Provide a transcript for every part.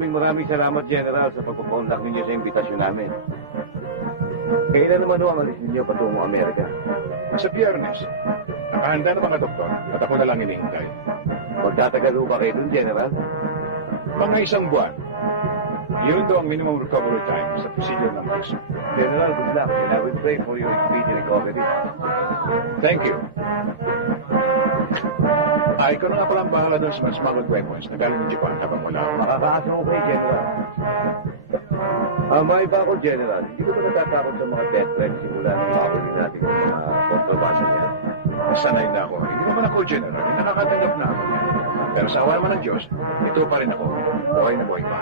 maraming salamat, General, sa pagpapundak ninyo sa imbitasyon namin. Kailan naman ho ang alis ninyo patungo Amerika? Sa Biyernes. Nakahanda na mga doktor at ako na lang hinihintay. Magtatagal ho ba kayo dun, General? Mga isang buwan. Yun daw ang minimum recovery time sa procedure ng puso. General, good luck, and I will pray for your speedy recovery. Thank you. Ikaw na nga palang bahala doon sa mga smuggled weapons na galing ng Japan habang wala ako. Makakaasa ko kayo, General. May iba ako, General. Hindi ko ba natatakot sa mga death threats simula ng makakuli natin ng mga kontrabasa niya? Sanay na ako. Hindi naman ako, General. Nakakatanggap na ako. Pero sa awa naman ng Diyos, ito pa rin ako. Buhay na buhay pa.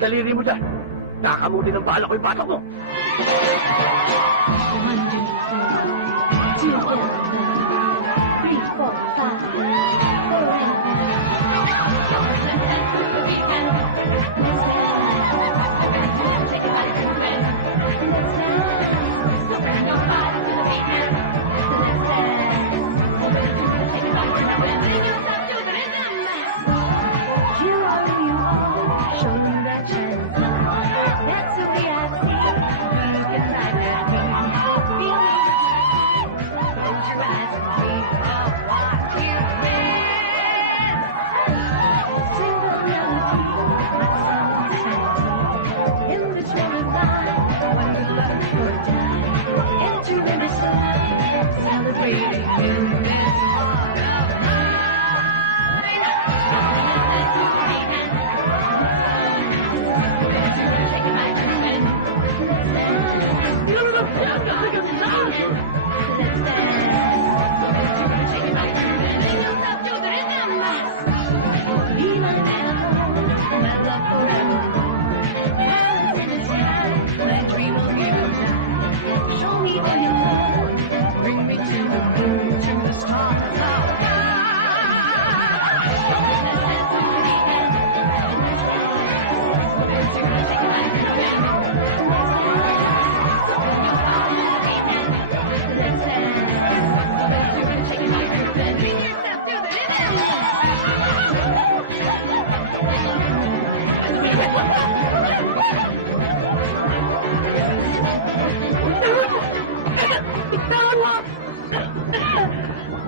Daliri mo dyan. Nakamuti ng bala ko yung batak mo. That's the way I see it. We can ride that.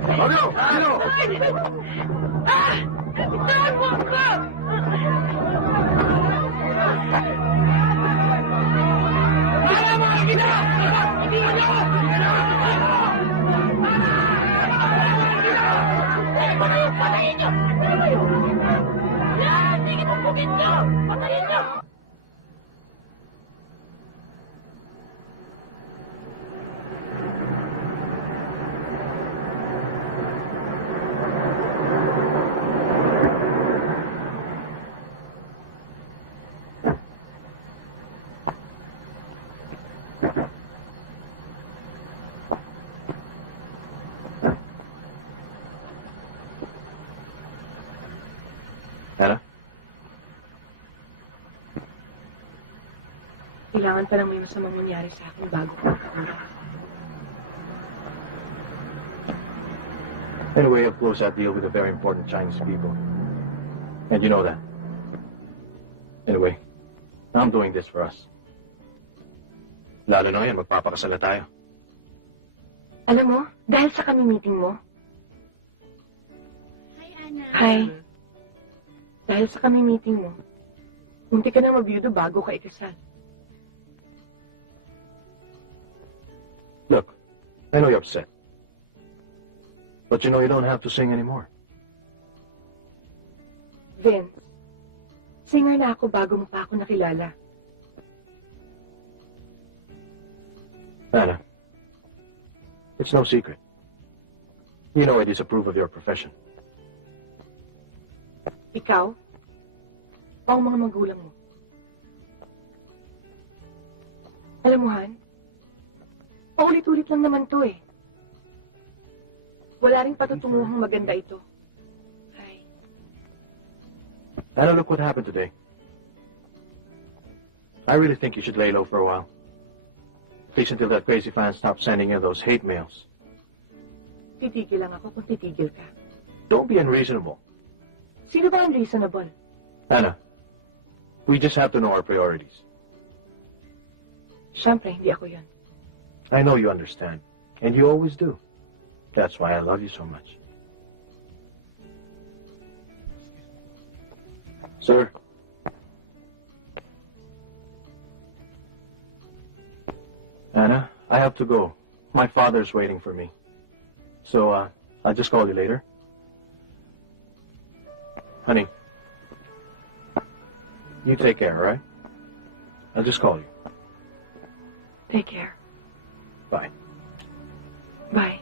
Fabio! Fabio! Bitawan mo ako! Wala mo ang gina! Hindi mo niyo! Patayin niyo! Yan! Sige mo bugin niyo! Patayin niyo! Ana? Kailangan pa lang may masamang mangyari sa akin bago ko makauwi. Anyway, of course, I deal with a very important Chinese people. And you know that. Anyway, I'm doing this for us. Lalo na ngayon, magpapakasala tayo. Alam mo, dahil sa kami meeting mo, Hi, Ana. hi, dahil sa kami meeting mo, munti ka na mabiyudo bago ka ikasal. Look, I know you're upset. But you know you don't have to sing anymore. Vince, singer na ako bago mo pa ako nakilala. Anna, it's no secret. You know I disapprove of your profession. Ikaw, o ang mga magulang mo. Alam mo, Han, paulit-ulit lang naman to eh. Wala rin patutunguhang maganda ito. Ay, Anna, look what happened today. I really think you should lay low for a while. At least until that crazy fan stops sending you those hate mails. titigil lang ako kung titigil ka. Don't be unreasonable. Sino ba ang reasonable? Anna, we just have to know our priorities. Siyempre, hindi ako yun. I know you understand, and you always do. That's why I love you so much. Sir. Anna, I have to go. My father's waiting for me. So, I'll just call you later. Honey, you take care, all right? I'll just call you. Take care. Bye. Bye.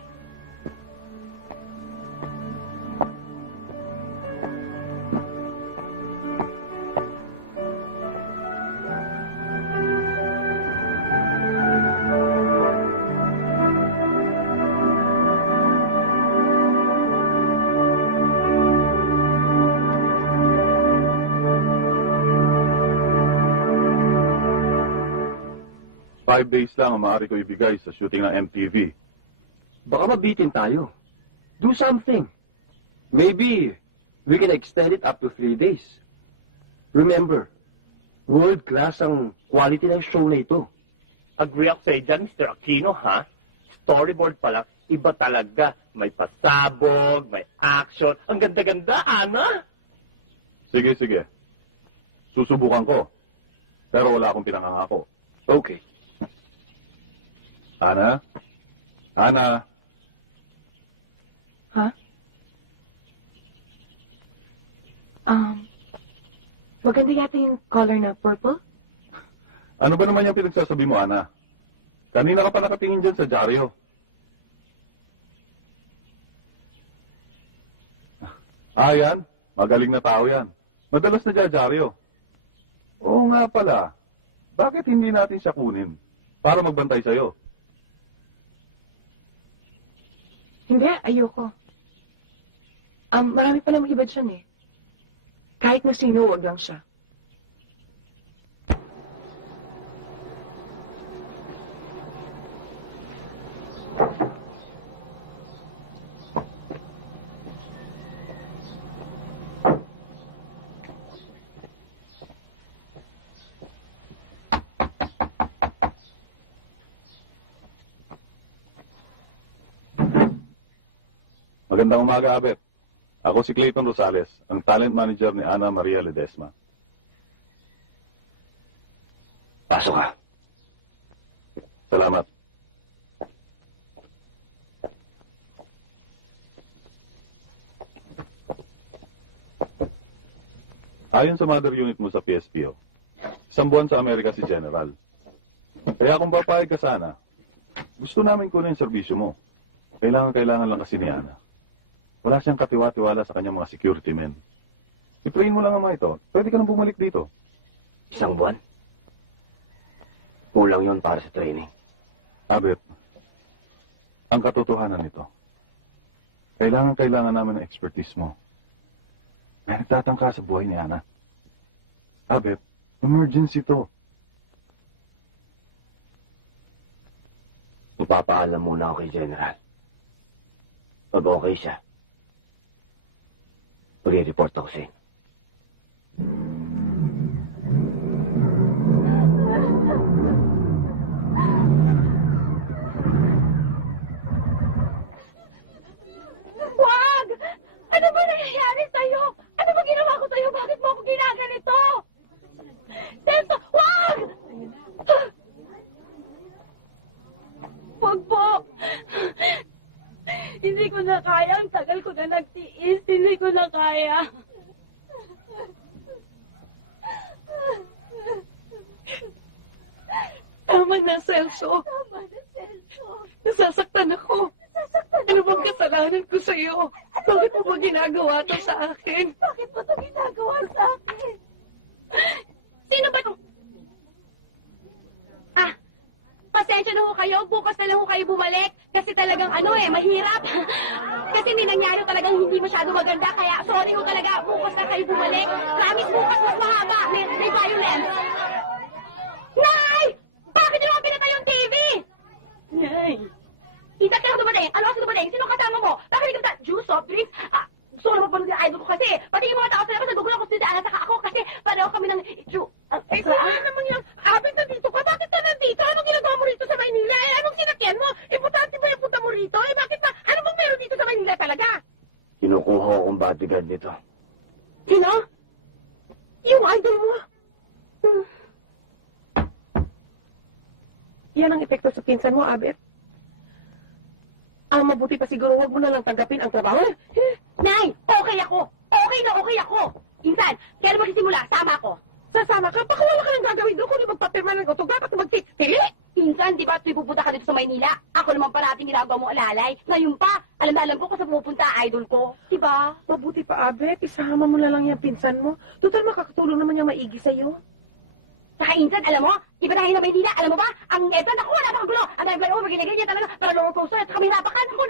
Five days lang ang maaari ko ibigay sa shooting ng MTV. Baka mabitin tayo. Do something. Maybe we can extend it up to 3 days. Remember, world-class ang quality ng show na ito. Agree ako sa dyan, Mr. Aquino, ha? Storyboard pa lang, iba talaga. May pasabog, may action. Ang ganda-ganda, Ana! Sige, sige. Susubukan ko. Pero wala akong pinangangako. Okay. Ana? Ana? Ha? Maganda yata yung color na purple? Ano ba naman yung pinagsasabi mo, Ana? Kanina ka pa nakatingin dyan sa dyaryo. Yan. Magaling na tao yan. Madalas na dyaryo. Oo nga pala. Bakit hindi natin siya kunin? Para magbantay sa'yo. Hindi, ayoko. Marami pa namang iba dyan eh. Kahit na sino, wag lang siya. Magandang umaga, Abet. Ako si Clayton Rosales, ang talent manager ni Ana Maria Ledesma. Pasok ka. Salamat. Ayon sa mother unit mo sa PSPO, 1 buwan sa Amerika si General. Kaya kung papayag ka sana, gusto namin kunin yung serbisyo mo. Kailangan lang kasi ni Ana. Wala siyang katiwa-tiwala sa kanyang mga security men. I-train mo lang ang mga ito. Pwede ka nang bumalik dito. 1 buwan? Kulang yon para sa training. Abet, ang katotohanan nito, kailangan namin ng expertise mo. May nagtatangka sa buhay ni Ana. Abet, emergency to. Ipapaalam muna ako kay General. Pag okay siya, mag-report ako sa inyo. Wag! Ano ba nangyayari sa'yo? Ano ba ginawa ko sa'yo? Bakit mo ako ginaganito? Tento, wag! Wag po! Hindi ko na kaya. Ang tagal ko na nagtiis. Hindi ko na kaya. Tama na, Celso. Tama na, Celso. Nasasaktan ako. Ano bang kasalanan ko sa'yo? Bakit mo ba ginagawa to sa akin? Bakit mo ito ginagawa sa akin? Sino ba itong... Pasensya na ho kayo. Bukas na lang ho kayo bumalik. Kasi talagang mahirap. Kasi may nangyari talagang hindi masyado maganda. Kaya sorry ho talaga. Bukas na kayo bumalik. Promise bukas mas mahaba. May violence. Nay! Bakit niyo ako pinatay yung TV? Nay! Isa ka dumating. Ano kasi dumating? Sino kasama mo? Bakit hindi ka juice, soft drinks? Gusto ko naman yung idol ko kasi. Pati yung mga tao sa labas, nagugulo ako si Ana saka ako kasi pareho kami ng... Kaya naman yung abit na dito ka. Bakit ka nandito? Anong ginagawa mo rito sa Maynila? Anong sinakyan mo? Importante ba yung punta mo rito? Bakit ba? Ano bang meron dito sa Maynila talaga? Kinukuha akong bodyguard nito. Sino? Yung idol mo. Yan ang epekto sa pinsan mo, Abet. Mabuti pa siguro huwag mo na lang tanggapin ang trabaho. Nay! Okay ako! Okay na okay ako! Insan, kaya na magsisimula, sama ako. Sasama ka? Baka wala ka nang gagawin doon kung magpapirma ng autograph at magtitili. Insan, di ba tuwing pupunta ka dito sa Maynila? Ako naman parating ginagawa mo alalay. Ngayon pa, alam na alam ko kung saan pupunta idol ko. Di ba? Mabuti pa, Abet. Isama mo na lang yung pinsan mo. Total, makakatulong naman yung maigi sa'yo. Saka Insan, alam mo, iba tayo na Maynila, alam mo ba? Ang EDSA, naku, napakagulo. Ang dahil over, ginagay talaga para lower poster at saka may hirapakan. Naku,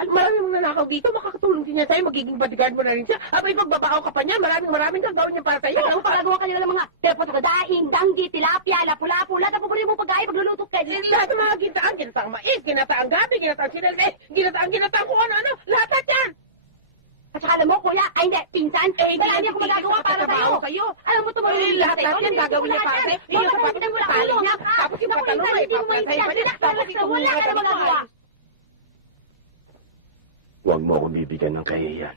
Marami mong nanakaw dito, makakatulong din niya sa'yo, magiging bodyguard mo na rin siya. Abay, magbabakaw ka pa niya, maraming gagawin niya para sa'yo. alam mo, pagagawa ka nila ng mga telepon sa daing, danggi, tilapia, lapu-lapu, lahat ang paborito mo pagkain, magluluto ka. Lahat ng mga ginataang mais, ginataang gabi, ginataang sinelgay, ginataang kung ano-ano, lahat yan. At saka alam mo, kuya, ay hindi, pinsan, marami ako magagawa para sa'yo. Alam mo, tumulong Lahat natin gagawin niya para sa'yo. Yung sapatos mo tali niya, tapos yung pantalon mo, ipapatay pa niya, tapos wala ka na magagawa. Huwag mo akong bibigyan ng kahihiyan.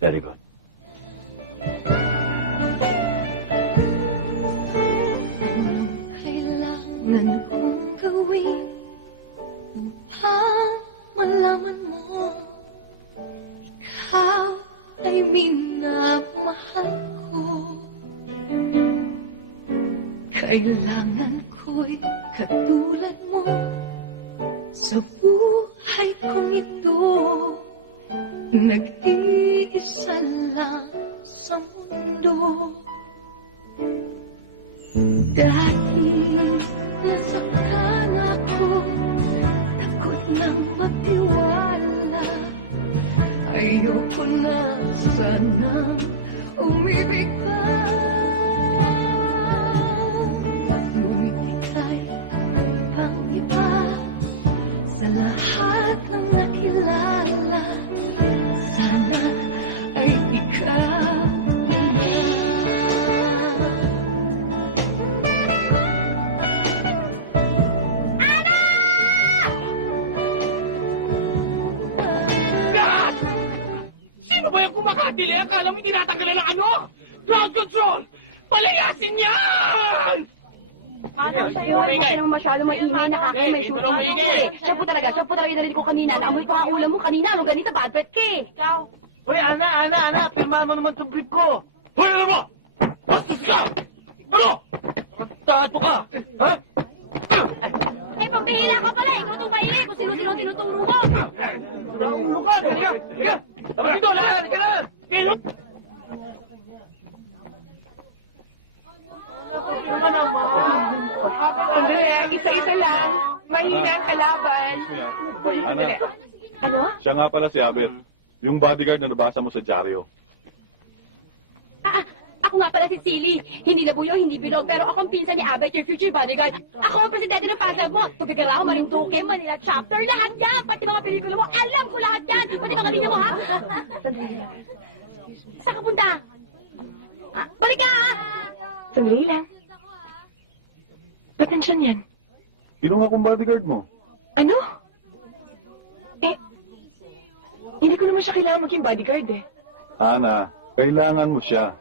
Very good. Kailangan kong gawin upang malaman mo ikaw ay minamahal ko. Kailangan ko'y katulad mo sa buhay kong ito. Nag-iisa lang sa mundo. Dati nasaktan ako, takot nang magtiwala. Ayoko na sanang umibig pa. Ngunit ika'y ibang-iba sa lahat ng nakilala. Sana ay ikaw na. Ana! delay, akala mo tinatanggalan ng ano? Ground control! Palayasin yan! Ano sa'yo? Hindi ka naman masyado maingay, may shooting dito eh. Siya po talaga yung narinig ko kanina. Naamoy ko ang ulam mo kanina. Ano ganito, bad breath ka eh. Hoy, Ana, pirmahan mo naman itong brief ko. Hoy, ano mo? Bastos ka! Ano? Tato ka! Ha? Eh, pagbihila ka pala. Ikaw itong maingay kung sino-sino tinuturo mo. Ulo ka! Sige! Dapat dito, lahat! Sige na! Hindi, isa-isa lang. Mahina ang kalaban. Ana, Ano? siya nga pala si Abet. Yung bodyguard na nabasa mo sa dyaryo. Ako nga pala si Silly. Hindi nabuyo, hindi bilog, pero ako ang pinsan ni Abet, your future bodyguard. Ako ang presidente ng FASAB mo. Tugagaraw, Marinduque, Manila Chapter, lahat yan. Pati mga pelikula mo, alam ko lahat yan. Pati mga linya mo, ha? Saan ka punta? Balik ka, ha? Sandali lang. Ba't nandyan yan? Sino nga kung bodyguard mo? Ano? Eh, hindi ko naman siya kailangan maging bodyguard eh. Ana, kailangan mo siya.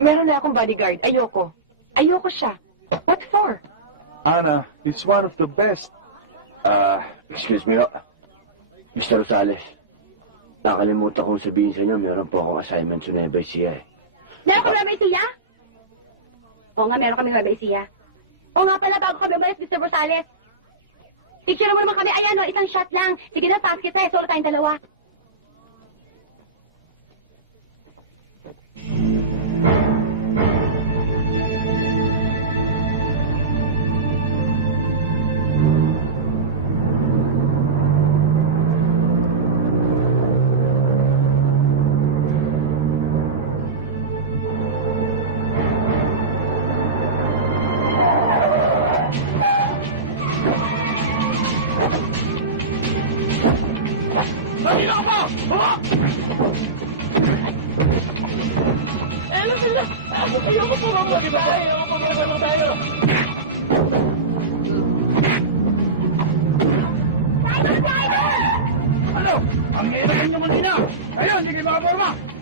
Meron na akong bodyguard. Ayoko. Ayoko siya. What for? Ana, he's one of the best. Excuse me, Mr. Rosales. Nakalimutan kong sabihin sa inyo, meron po akong assignment sa Nueva Ecija eh. Meron kami Nueva Ecija? Oo nga, meron kami Nueva Ecija. Oo nga pala, bago kami umalis, Mr. Rosales. Picture mo naman kami. Ayan o, isang shot lang. Sige na, pass kita eh. Solo tayong dalawa.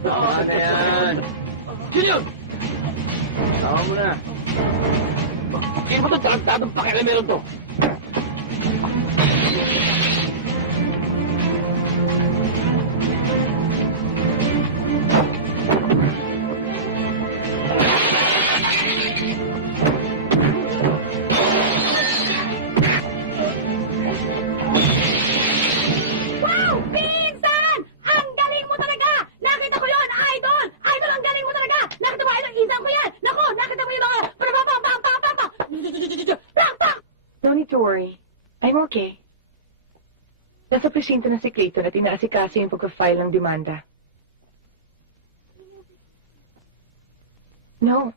Tama na yan. Sino yun? Tama mo na. Hindi mo ito tarantadong pakialamero to. Wow! Pinsan! Ang galing mo talaga! Nakita ko yun! Idol! Idol, ang galing mo talaga! Nakita mo, idol! Isang ko yan! Naku! Nakita mo yung mga... No need to worry. I'm okay. Nasa presinto na si Clayton at inaasikaso yung pagka-file ng demanda. No.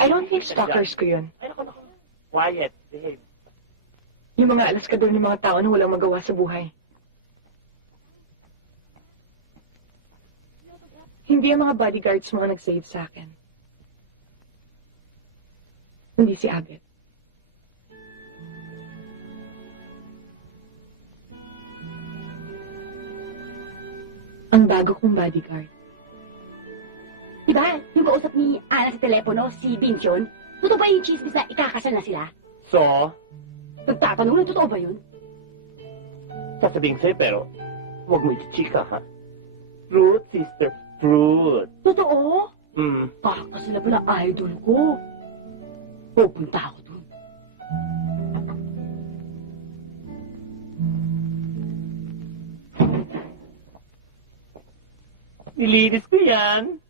I don't think stalkers ko yun. Ay, naku. Quiet, behave. Yung mga alaskador ng mga tao na walang magawa sa buhay. Hindi ang mga bodyguards mo ang nag-save sa akin. Hindi si Abet. Ang bago kong bodyguard. Diba? Yung kausap ni Ana sa telepono, si Vincion, totoo ba yung chismis na ikakasal na sila? So, Nagtatanong na, totoo ba yun? sasabihin sa'yo pero huwag mo iti-chika, ha? Fruit, sister. Fruit. Totoo? Hmm. Baka sila pala idol ko. Pupunta ako dun. Nilinis ko yan.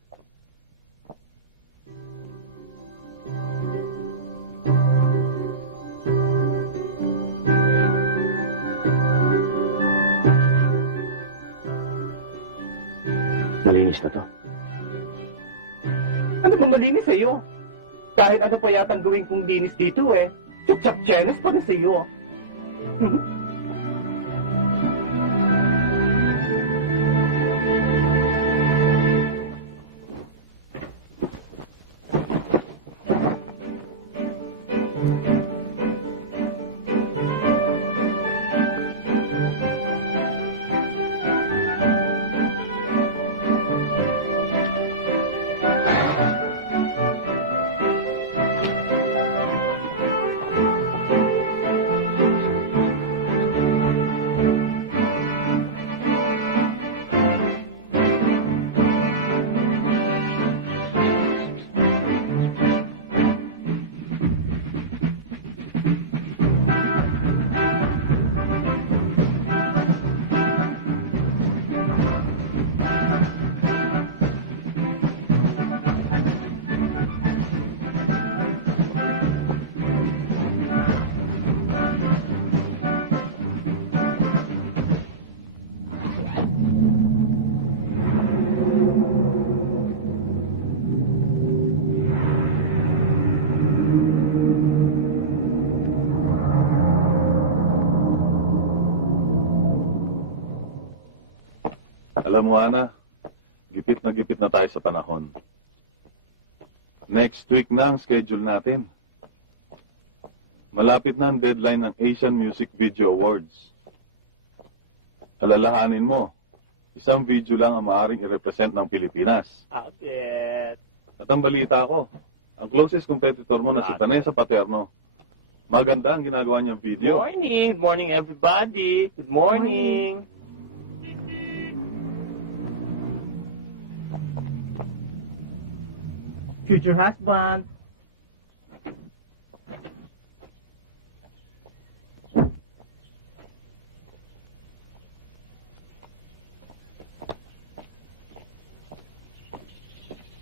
Malinis na to. Ano bang malinis sa'yo? Kahit ano pa yatang gawin kong linis dito eh. Chup-chup chenis pa rin sa'yo. Alam mo, Ana, gipit na tayo sa panahon. Next week na ang schedule natin. Malapit na ang deadline ng Asian Music Video Awards. Alalahanin mo, isang video lang ang maaaring i-represent ng Pilipinas. Bakit? At ang balita ko, ang closest competitor mo na si Vanessa Paterno, maganda ang ginagawa niyang video. Morning. Good morning, everybody. Good morning. Future husband.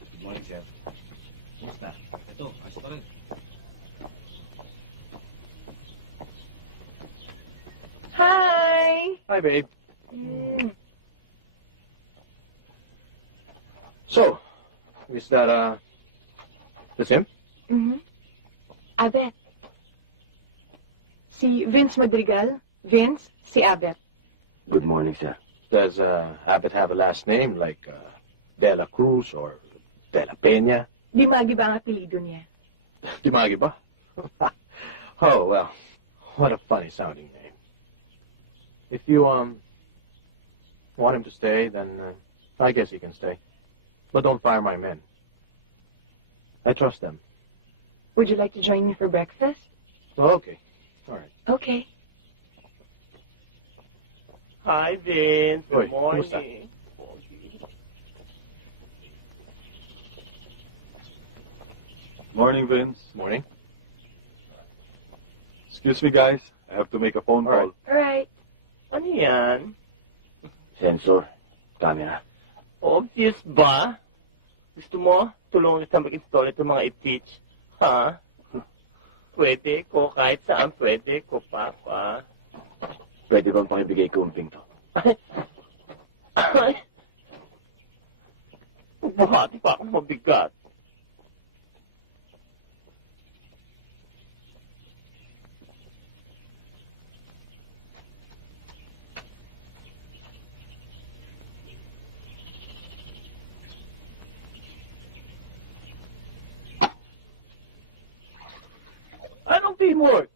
Good morning, Chef. Kumusta? Ito, ayos pa rin. Hi! Hi, babe. So, is that, that's him? Mm-hmm. Abet. Si Vince Madrigal. Vince, si Abet. Good morning, sir. Does Abbott have a last name like De La Cruz or De La Peña? Dimagi ba ang apelido niya? Dimagi ba? Oh, well, what a funny sounding name. If you, want him to stay, then I guess he can stay. But don't fire my men. I trust them. Would you like to join me for breakfast? Oh, okay. All right. Okay. Hi, Vince. Oy, Good morning. kumusta? Morning, Vince. Morning. Excuse me, guys. I have to make a phone call. Alright. Ano yan? Sensor, camera. Obvious ba? Gusto mo tulungan kita mag-install ito mga i-teach? Ha? Pwede ko, kahit saan pwede ko, Papa. Pwede bang pakibigay ko umping to? Ay! Buhati pa ako mabigat. Anong teamwork?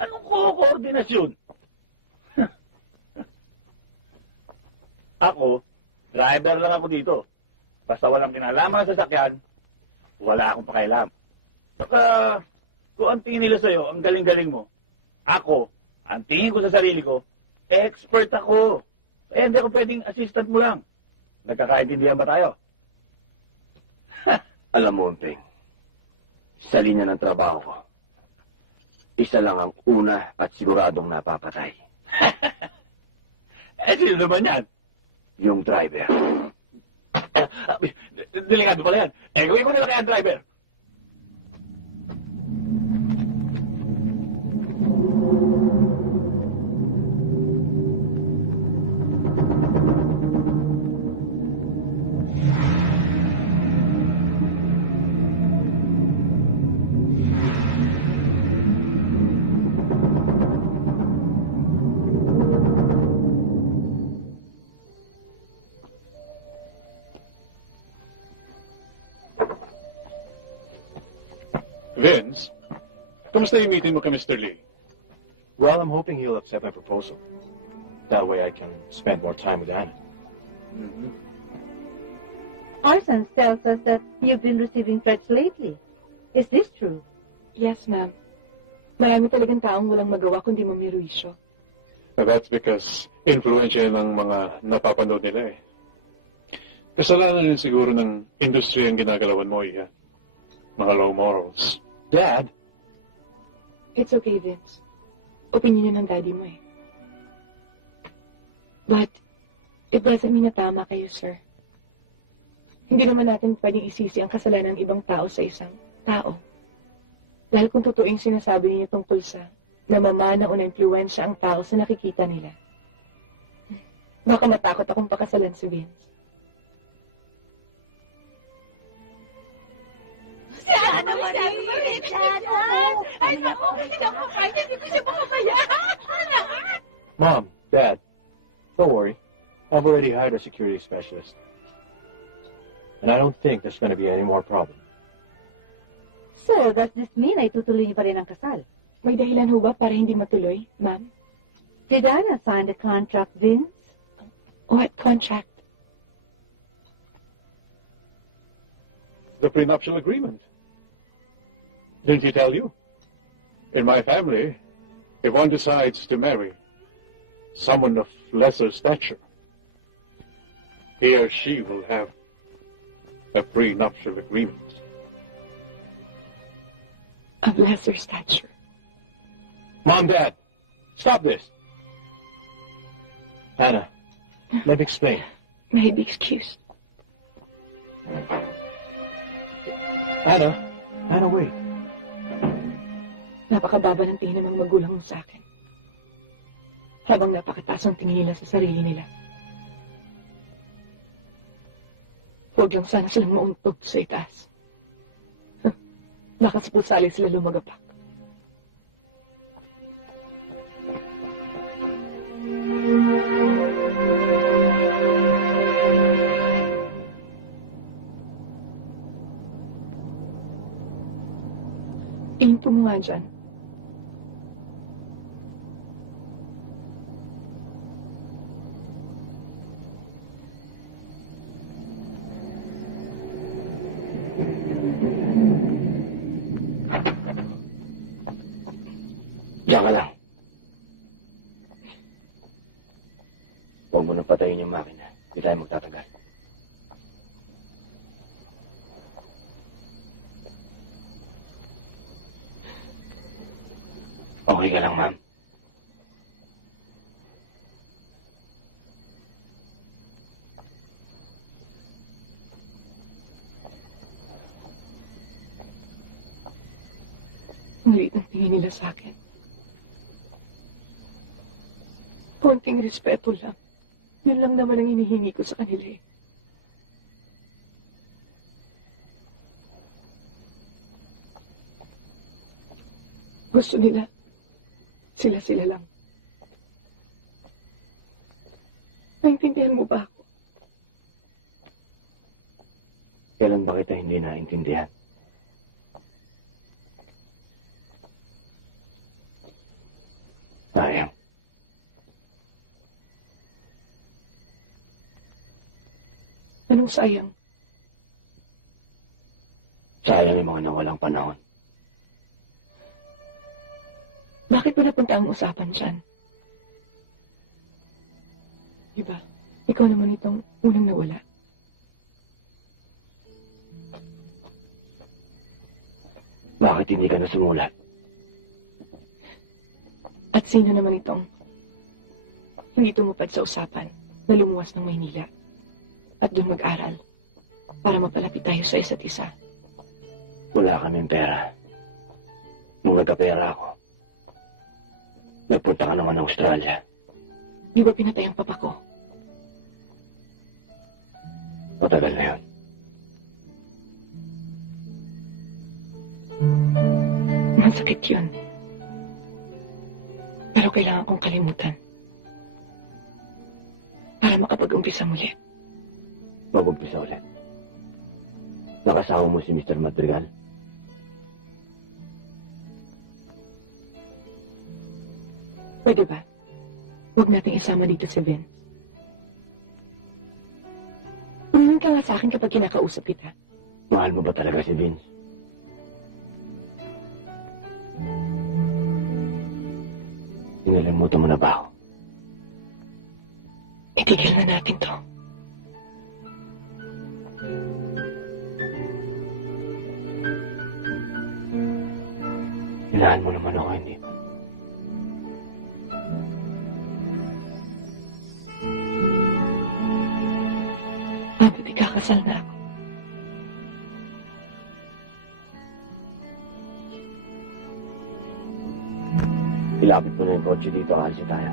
Anong koordinasyon? Ako, driver lang ako dito. Basta walang kinalaman sa sasakyan, wala akong pakialam. Saka, kung ang tingin nila sa'yo, ang galing-galing mo. Ako, ang tingin ko sa sarili ko, expert ako. Eh, hindi ako pwedeng assistant mo lang. Nagkakaintindihan ba tayo? Alam mo, umping, sa linya ng trabaho ko, isa lang ang una at siguradong napapatay. Eh, sino naman yan? Yung driver. Delikado pala yan. Eh, gawin ko na lang kaya ang driver. Vince, kamusta yung meeting mo kay Mr. Lee? Well, I'm hoping he'll accept my proposal. That way I can spend more time with Anna. Parsons tells us that you've been receiving threats lately. Is this true? Yes, ma'am. Marami talagang taong walang magawa kundi mamiruisyo. That's because influential ng mga napapanood nila eh. Kasalanan rin siguro ng industry ang ginagalawan mo, Iha. Mga low morals. Dad? It's okay, Vince. Opinion yun ng daddy mo eh. But, it doesn't mean na tama kayo, sir. Hindi naman natin pwedeng isisi ang kasalanan ng ibang tao sa isang tao. Dahil kung totoo yung sinasabi niyo tungkol sa namamana o na-influensya ang tao sa nakikita nila. Baka matakot akong pakasalan si Vince. Sana naman eh! Ay, naku! Hindi ako kaya! Hindi ko siya makakayaan! Mom, Dad, don't worry. I've already hired a security specialist. And I don't think there's going to be any more problem. So, does this mean ay tutuloy niyo pa rin ang kasal? May dahilan ho ba para hindi matuloy, ma'am? Did Anna sign the contract, Vince? What contract? The prenuptial agreement. Didn't he tell you? In my family, if one decides to marry someone of lesser stature, he or she will have a prenuptial agreement. Of lesser stature. Mom, Dad, stop this. Anna, let me explain. May I be excused? Anna, wait. Napakababa ng tingin ng mga magulang mo sa akin. Habang napakataas ang tingin nila sa sarili nila. Huwag lang sana silang mauntog sa itaas. Baka sa pusali sila lumagapak. Ihinto mo nga dyan. Diyan ka lang. Huwag mo nang patayin yung makina. Hindi tayo magtatagal. Okay ka lang, ma'am. Ang liit ng tingin nila sa akin. Konting respeto lang. Yun lang naman ang hinihingi ko sa kanila eh. Gusto nila, sila-sila lang. Naintindihan mo ba ako? Kailan ba kita hindi naintindihan? Sayang. Anong sayang? Sayang yung mga nawalang panahon. Bakit ba napunta ang usapan dyan? Diba? Ikaw naman itong unang nawala. Bakit hindi ka na sumulat? At sino naman itong hindi tumupad sa usapan na lumuwas ng Maynila at doon mag-aral para mapalapit tayo sa isa't isa? Wala kaming pera. Nung nagkapera ako, nagpunta ka naman ng Australia. Di ba pinatay ang papa ko? Matagal na yun. Masakit yun. Pero kailangan kong kalimutan. Para makapag-umpisa muli. Mag-umpisa ulit. Nakasama mo si Mr. Madrigal. Pwede ba? Huwag nating isama dito si Vin. Tumingin ka nga sa akin kapag kinakausap kita. Mahal mo ba talaga si Vince? Inalimutan mo na ba ako? Itigil na natin to. Inahan mo naman ako, hindi ba? Bakit ikakasal na ako? Ilapit mo na yung kotse dito, kasi tayo.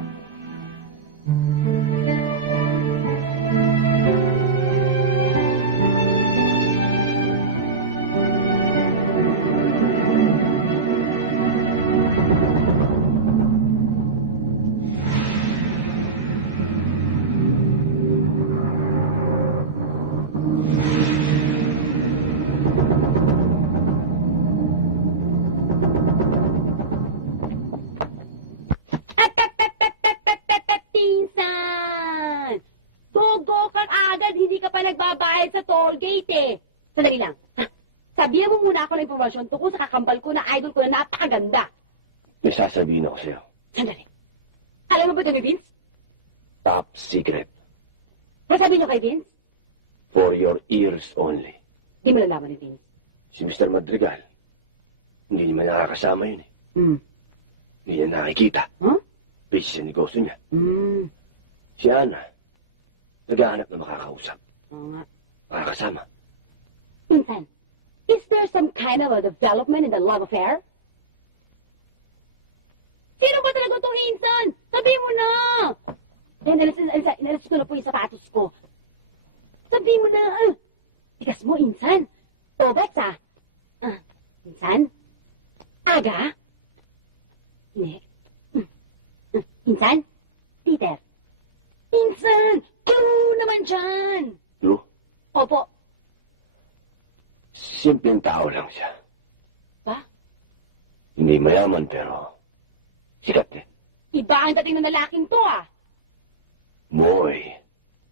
impormasyon tungkol sa kakambal ko na idol ko na napakaganda. May sasabihin ako sa'yo. Sandali. Alam mo ba ito ni Vince? Top secret. Nasabi niyo kay Vince? For your ears only. Di mo nalaman ni Vince. Si Mr. Madrigal, hindi naman nakakasama yun eh. Hindi niya nakikita. Huh? Busy sa negosyo niya. Si Ana, naghahanap na makakausap. Oo nga. Makakasama. Minsan, is there some kind of a development in the love affair? Sino ba talaga itong Insan? Sabihin mo na! Inalas ko na po yung sapatos ko. Sabihin mo na! Tigas mo, Insan. O, batsa? Insan? Aga? Hindi. Insan? Peter? Insan! Clue naman dyan! Lou, Opo. simpleng tao lang siya. Ba? Hindi mayaman pero sikat eh. Iba ang dating ng lalaking to, ah. Muy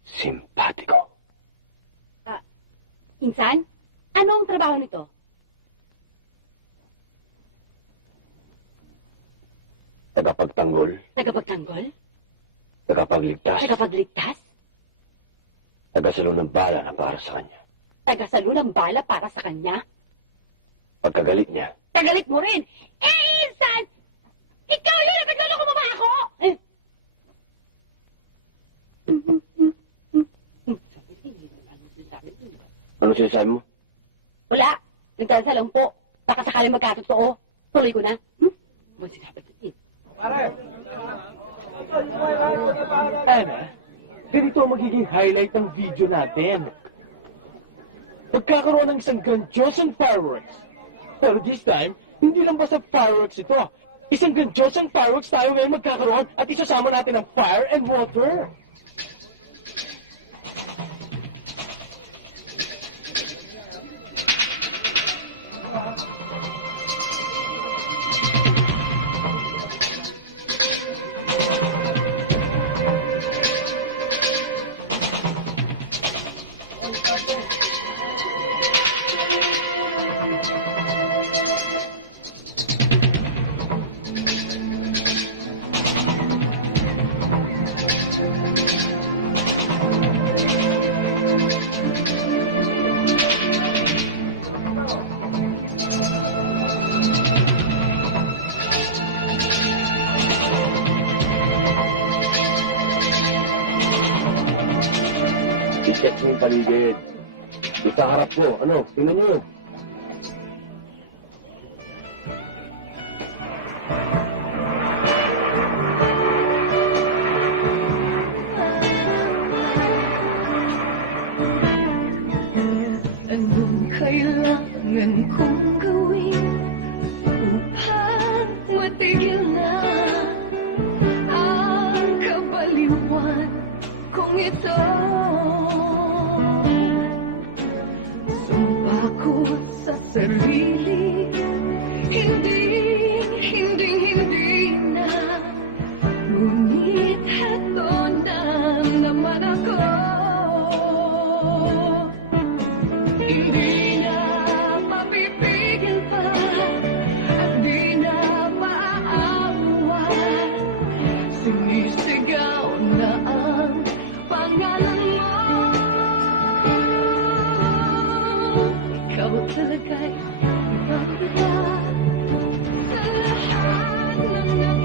simpatiko. Insan? Anong trabaho nito? Tagapagtanggol, Tagapagtanggol? tagapagligtas, Tagapagligtas? tagasalo ng bala na para sa kanya. Tagasalo ng bala para sa kanya? Pagkagalit niya, Tagalit mo rin! Insan! Ikaw yun! Nagloloko mo ba ako? ano sinasabi mo? Wala. Nagdalasa lang po. Baka sakaling magkatotoo. Tuloy ko na. Mo sinabi ko din. Ana, ganito ang magiging highlight ng video natin. Magkakaroon ng isang grandiosang fireworks. Pero this time, hindi lang basta fireworks ito. Isang grandiosang fireworks tayo ngayon magkakaroon at isasama natin ang fire and water. I-check mo yung paligid. Di sa harap ko, ano, tingnan niyo. Anong kailangan kong gawin upang matigil na ang kabaliwan kong ito? Sumpa ko sa sarili, hindi na. Ngunit heto na naman ako. Hindi na mapipigil pa at di na maaawa. Sinisigaw na ang pangalan mo. Ikaw talaga'y ibang iba sa lahat ng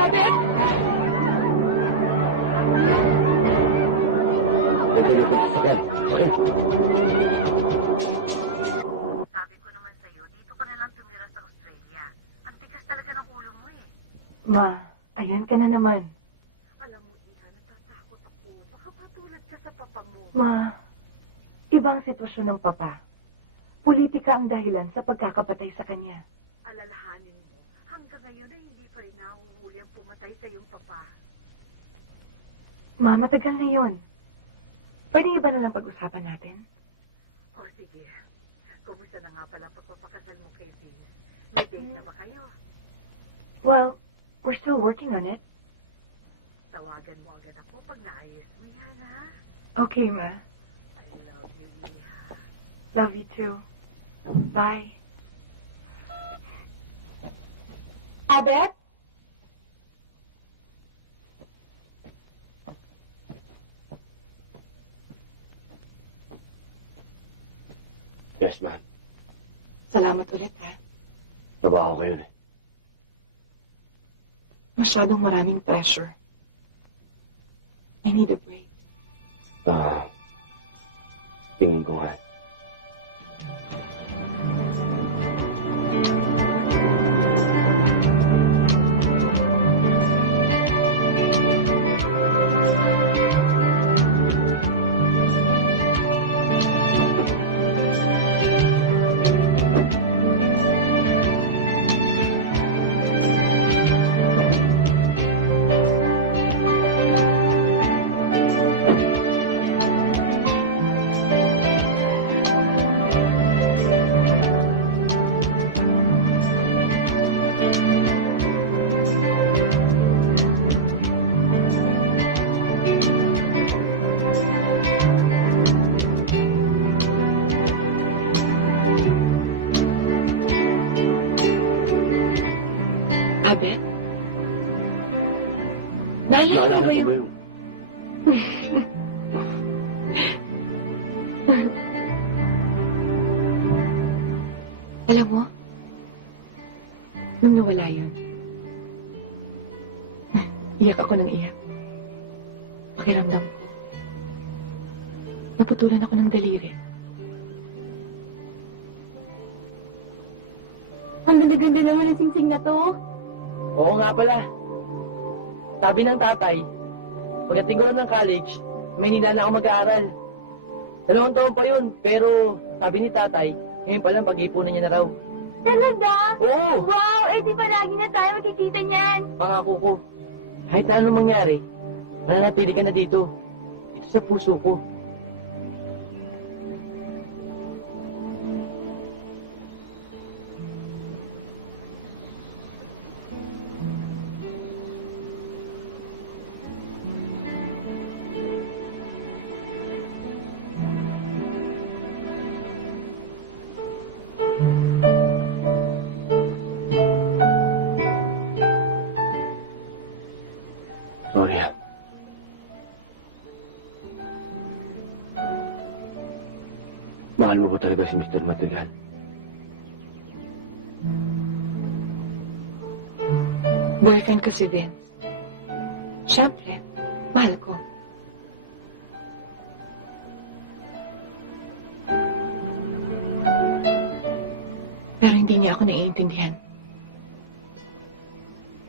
Abet! Pwede ko sa sakyan. Okay. Sabi ko naman sa'yo, dito ka na lang tumira sa Australia. Ang tigas talaga ng ulo mo eh. Ma, ayan ka na naman. Alam mo, Ina, natatakot ako. Baka patulad ka sa papa mo. Ma, ibang sitwasyon ng papa. Politika ang dahilan sa pagkakapatay sa kanya. Alalahanin mo, hanggang ngayon ay hindi pa rin nahuhuli ang pumatay sa iyong papa. Ma, matagal na yun. Pwede iba na lang pag-usapan natin? O sige, kumusta na nga pala ang pagpapakasal mo kay Vince? May date na ba kayo? Well, we're still working on it. Tawagan mo agad ako pag naayos mo yan, ha? Okay, ma. I love you, Iha. Love you too. Bye. Abet? Yes, ma'am. Salamat ulit, ha. Trabaho ko yun eh. Masyadong maraming pressure. I need a break. Tingin ko nga. Abet? Naalala Naalala mo ba ko yung... ba yung... Alam mo, nung nawala yun, iyak ako ng iyak. Pakiramdam ko. Naputulan ako ng daliri. Ang ganda-ganda naman ng singsing na to. Oo nga pala. Sabi ng tatay, pagdating ko lang ng college, may na ako mag-aaral. 2 taon pa yun, pero sabi ni tatay, ngayon pa lang pag-ipunan niya na raw. Talaga? Oo! Wow! Eh di palagi na tayo magkikita niyan. Pangako ko, kahit na anong mangyari, mananatili ka na dito. Ito sa puso ko. Sorry ah. Mahal mo ba talaga si Mr. Madrigal? Boyfriend ko si Vince. Siyempre, mahal ko. Pero hindi niya ako naiintindihan.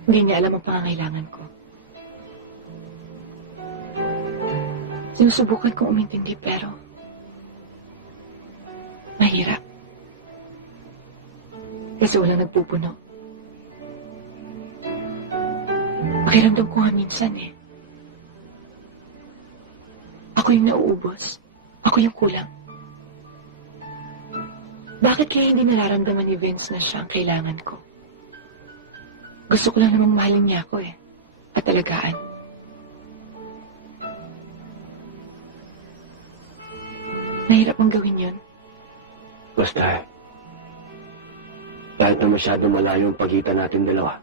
Hindi niya alam ang pangangailangan ko. Sinusubukan kong umintindi pero mahirap. Kasi walang nagpupuno. Pakiramdam ko nga minsan eh. Ako yung nauubos. Ako yung kulang. Bakit kaya hindi nararamdaman ni Vince na siya ang kailangan ko? Gusto ko lang namang mahalin niya ako eh. At alagaan. Mahirap ang gawin yun. Basta, kahit na masyadong malayo ang pagitan natin dalawa,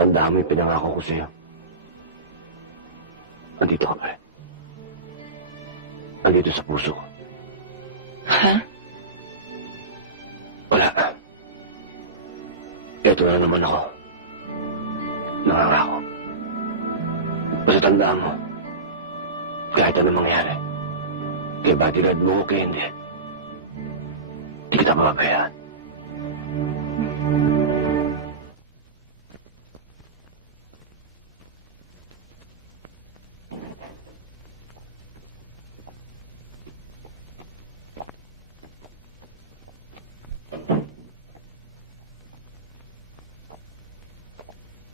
tandaan mo yung pinangako ko sa'yo. Andito ka pa eh. Andito sa puso ko. Ha? Wala. Ito na naman ako. Nangangako. Basta tandaan mo, kahit anong mangyari, kay bodyguard mo o kay hindi, di kita mapabayaan.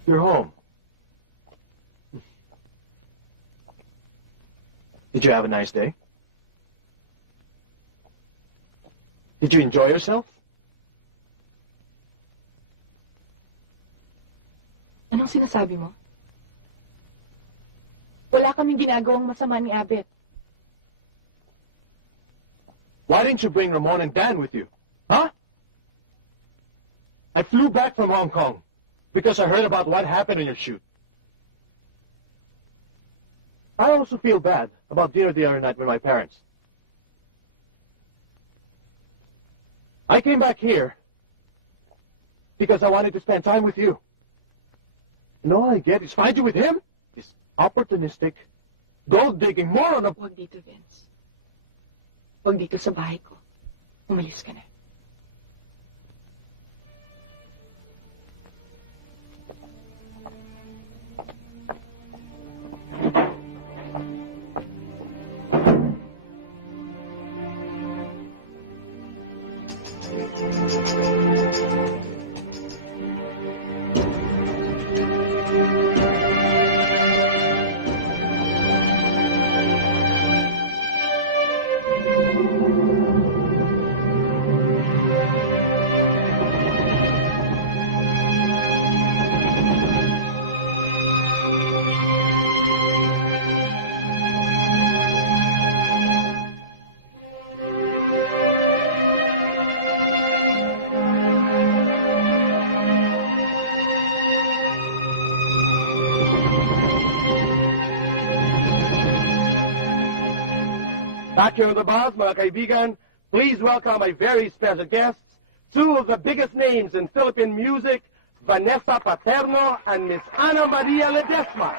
You're home. Did you have a nice day? Did you enjoy yourself? Anong sinasabi mo? Wala kaming ginagawang masama ni Abet. Why didn't you bring Ramon and Dan with you? Huh? I flew back from Hong Kong because I heard about what happened in your shoot. I also feel bad about dinner the other night with my parents. I came back here because I wanted to spend time with you. And all I get is find you with him? This opportunistic, gold-digging moron of... Huwag dito, Vince. Huwag dito sa bahay ko. Umalis ka na. Back here in the bars, mga kaibigan, please welcome my very special guests, two of the biggest names in Philippine music, Vanessa Paterno and Miss Ana Maria Ledesma.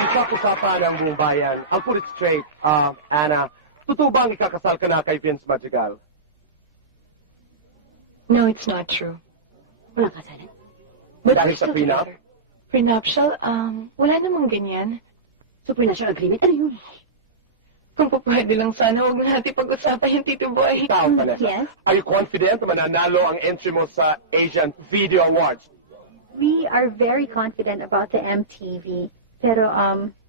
Usap-usapan ang buong bayan. I'll put it straight, Ana. Totoo bang ikakasal ka na kay Vince Madrigal? No, it's not true. Walang kasalan. But Dahil we're sa still prenup? together. Prenuptial? Wala namang ganyan. Supernatural agreement? Ano yun? Kung po pwede lang sana, huwag na natin pag-usapan yung Tito Boy. Ikaw, Vanessa. Yes? Are you confident na mananalo ang entry mo sa Asian Video Awards? We are very confident about the MTV. Pero,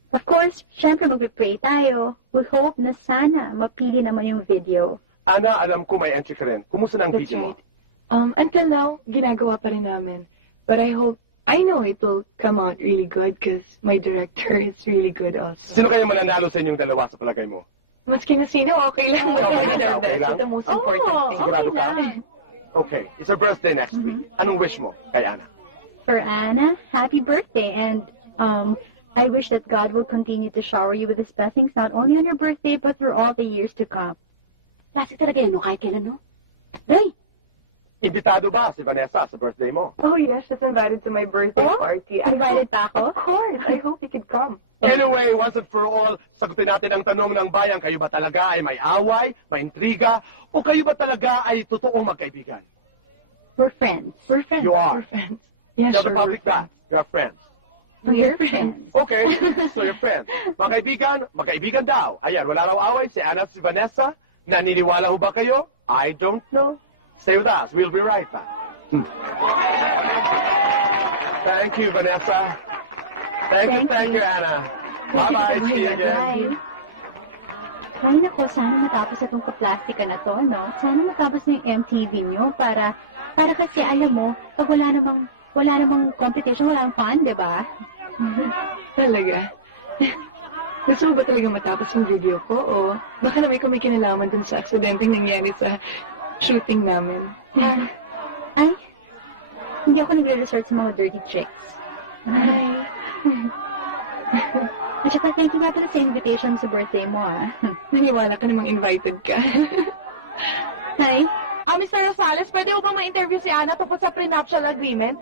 of course, syempre magpipray tayo. We hope na sana mapili naman yung video. Ana, alam ko may entry ka rin. Kumusta na ang That's video mo? right. Until now, ginagawa pa rin namin. But I know it will come out really good because my director is really good also. Sino kaya mananalo sa inyong dalawa sa palagay mo? Maski na sino, okay lang. Okay lang? That's the most important thing. Sigurado okay ka? lang. Okay. It's her birthday next week. Anong wish mo kay Ana? For Anna, happy birthday. And I wish that God will continue to shower you with His blessings, not only on your birthday, but for all the years to come. Plastic talaga yan, no? Kahit kailan, no? Hey! Imbitado ba si Vanessa sa birthday mo? Oh yes, she's invited to my birthday party. Invited pa ako? Of course, I hope you could come. Anyway, once and for all, sagutin natin ang tanong ng bayan, kayo ba talaga ay may away, may intriga, o kayo ba talaga ay totoong magkaibigan? We're friends. We're friends. You are. We're friends. Yes, Tell the sure, public we're friends. that. You are friends. We're friends. Okay, so you're friends. Mga kaibigan, magkaibigan daw. Ayan, wala raw away, si Ana at si Vanessa. Naniniwala ho ba kayo? I don't know. Stay with us. We'll be right back. Thank you, Vanessa. Thank you, Ana. Bye-bye. See you again. Bye. Ay, nako, sana matapos itong kaplastika na to, no? Sana matapos na yung MTV nyo para kasi, alam mo, pag wala namang competition, walang fun, di ba? Talaga? Gusto mo ba talaga matapos yung video ko? O baka na may kinalaman dun sa aksidenteng nangyari sa shooting namin? Ay, hindi ako nagre-resort sa mga dirty chicks. Ay. At saka, thank you nga pala sa invitation sa birthday mo, ah. Naniwala ka namang invited ka. Hi. Mr. Rosales, pwede mo bang ma-interview si Ana tungkol sa prenuptial agreement?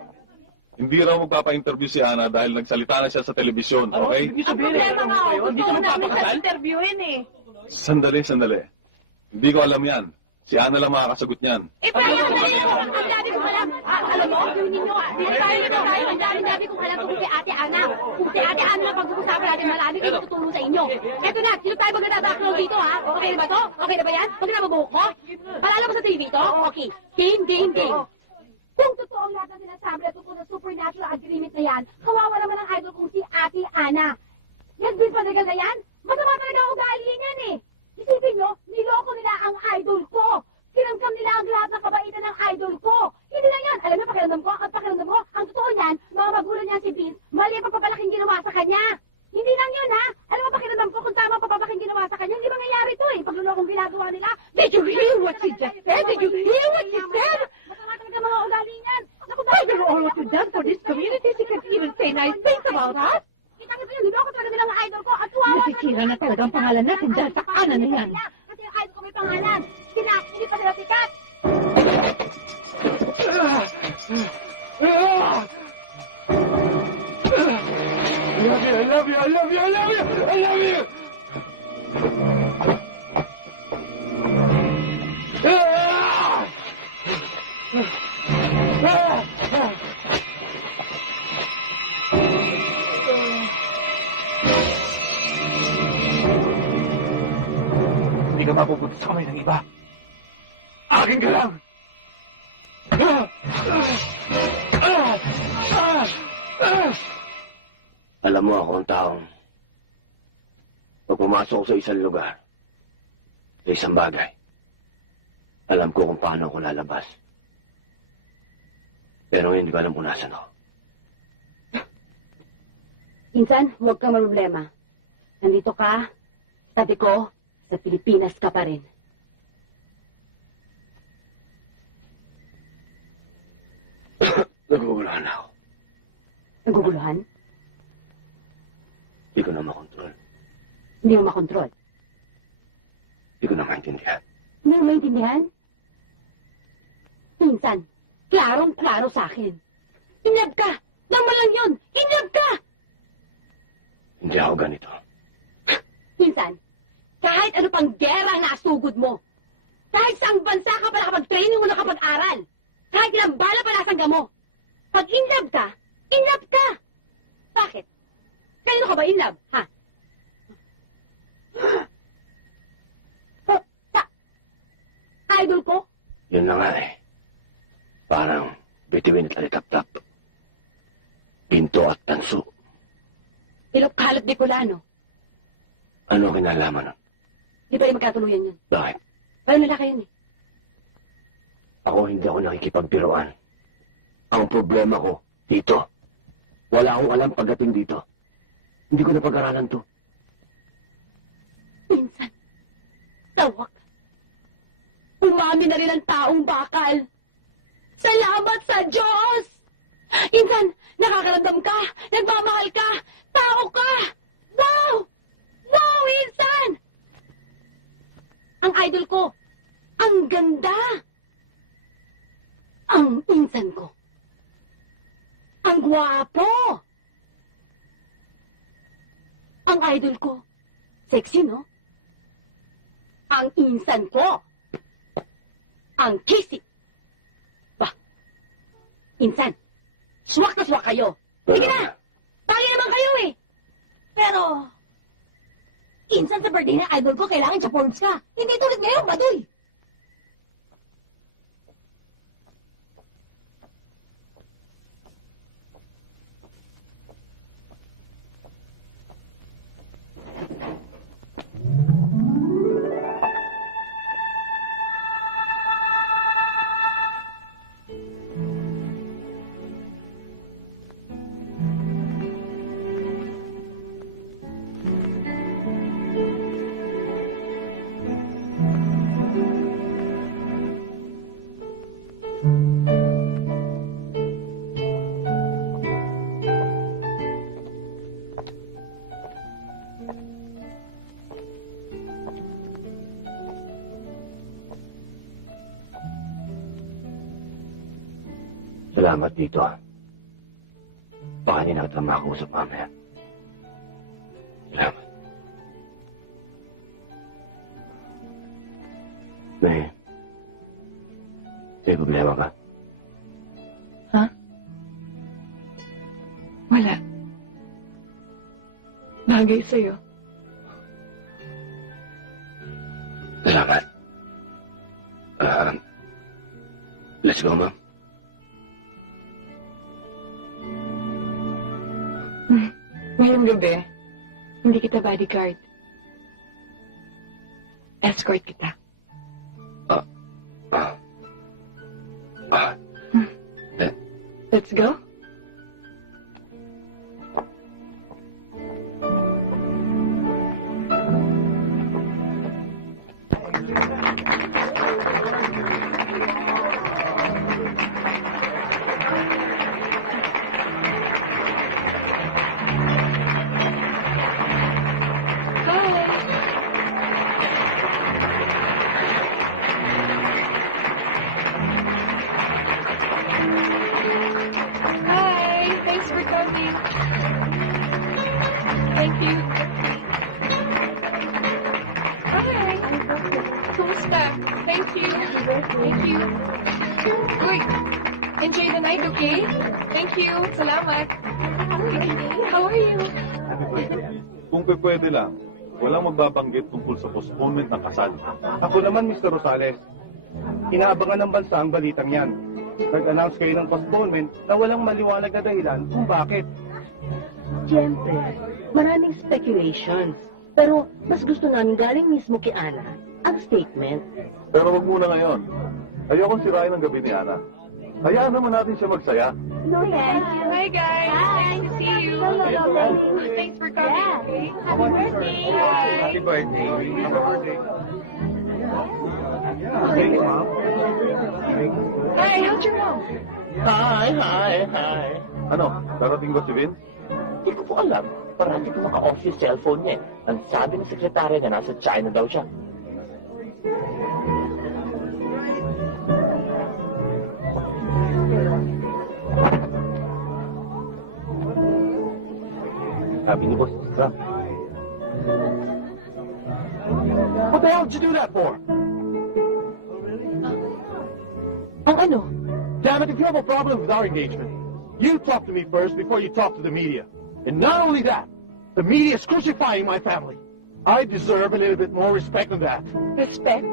Hindi raw magpapa-interview si Ana dahil nagsalita na siya sa telebisyon, okay? Ang problema nga ako, gusto ko namin siya interviewin eh. Sandali. Hindi ko alam yan. Si Ana lang makakasagot niyan. Eh, pero ang dami kong alam. Alam mo, yung ninyo, hindi tayo, ang dami kong alam kung si Ate Ana. Kung si Ate Ana lang pag-uusapan natin malamig, hindi tutulong sa inyo. Eto na, sino tayo magdadaklow dito, ha? Okay na ba to? Okay na ba yan? Huwag na mabuhok mo? Palala mo sa TV to? Okay. Game. Kung totoo ang lahat ng sinasabi at tungkol sa supernatural agreement na yan, kawawa naman ang idol kong si Ate Ana. Yan, Vince Madrigal na yan? Masama talaga ang ugali niyan eh. Isipin nyo, niloko nila ang idol ko. Kinamkam nila ang lahat ng kabaitan ng idol ko. Hindi lang yan. Alam mo, pakiramdam ko, ang totoo niyan, mga magulang niya si Vince, mali ang pagpapalaking ginawa sa kanya. Hindi lang yun, ha? Alam mo, pakiramdam ko kung tama ang pagpapalaking ginawa sa kanya, hindi mangyayari ito, eh. Paglulokong ginagawa nila. Did you hear what she just said? Did you hear what she said? Masama talaga mga ugali niyan. Naku, I don't know what you've done for this community. She can't even say nice things about us. Kita niyo ba yun? Niloko talaga nila ang idol ko. At tuwawa Nasisira na talaga ang pangalan natin dahil sa kanan na yan. Kasi yung idol ko may pangalan. Hindi pa sila sikat. I love you, I love you, I love you, I love you! Hindi ka mapupunta sa kamay ng iba. Akin ka lang! Alam mo ako ang taong pag pumasok ko sa isang lugar, sa isang bagay, alam ko kung paano ako lalabas. Pero ngayon, hindi ko alam kung nasan ako. Insan, huwag kang problema. Nandito ka, sabi ko, sa Pilipinas ka pa rin. Naguguluhan ako. Naguguluhan? Hindi ko na makontrol. Hindi mo makontrol. Hindi ko na maintindihan. Hindi mo maintindihan? Insan, klarong-klaro sa akin. Inlove ka! Naman lang yun! Inlove ka! Hindi ako ganito. Insan, kahit ano pang gera ang nasugod mo, kahit saang bansa ka pa nakapag-training mo nakapag-aral, kahit ilang bala pa nasangga mo, pag in-love ka, in-love ka! Bakit? Kanino ka ba in-love, ha? Idol ko? Yun na nga eh. Parang bituin at alitap-tap. Pinto at tanso. Ilok halap di kulano. Ano kinalaman nun? Di ba yung magkatuluyan yun? Bakit? Paano nila kayo eh? Ako hindi ako nakikipagbiruan. Ang problema ko, dito. Wala akong alam pagdating dito. Hindi ko napag-aralan to. Minsan, tawak. Umami na rin ang taong bakal. Salamat sa Diyos! Insan, nakakaramdam ka, nagmamahal ka, tao ka! Wow! Wow, Insan! Ang idol ko, ang ganda! Ang insan ko, ang gwapo! Ang idol ko, sexy, no? Ang insan ko, ang kissy. Bah, insan, swak na swak kayo. Sige na, tali naman kayo eh. Pero, insan sa birthday ng idol ko, kailangan sa Forbes ka. Hindi tulad ngayon, baduy. Salamat dito. Baka hindi na kita makakusap mamaya. Salamat. May problema ka? Ha? Wala. Bagay sa'yo. Salamat. Let's go, ma'am. Ngayong gabi, hindi kita bodyguard. Escort kita. Let's go. Hi, thanks for coming. Thank you. Hi. Kumusta? Thank you. Thank you. Uy, enjoy the night, okay? Thank you. Salamat. How are you? Kung pwede lang, walang magbabanggit tungkol sa postponement ng kasal. Ako naman, Mr. Rosales. Inaabangan ng bansa ang balitang yan. Nag-announce kayo ng postponement na walang maliwanag na dahilan kung bakit. Siyempre, maraming speculations. Pero mas gusto namin galing mismo kay Ana ang statement. Pero wag muna ngayon. Ayokong sirain ang gabi ni Ana. Hayaan naman natin siya magsaya. No, yes. Hi, guys. Nice to see you. Thanks for coming, okay? Happy birthday. Happy birthday. Happy birthday. Thanks, Mom. Hi, how's your mom? Hi. Ano, darating ba si Vince? Hindi ko po alam. Parati ko naka-off yung cellphone niya. Ang sabi ng sekretarya niya, nasa China daw siya. Sabi ni Boss Trump. What the hell did you do that for? Ang ano? Damn it, if you have a problem with our engagement, you talk to me first before you talk to the media. And not only that, the media is crucifying my family. I deserve a little bit more respect than that. Respect?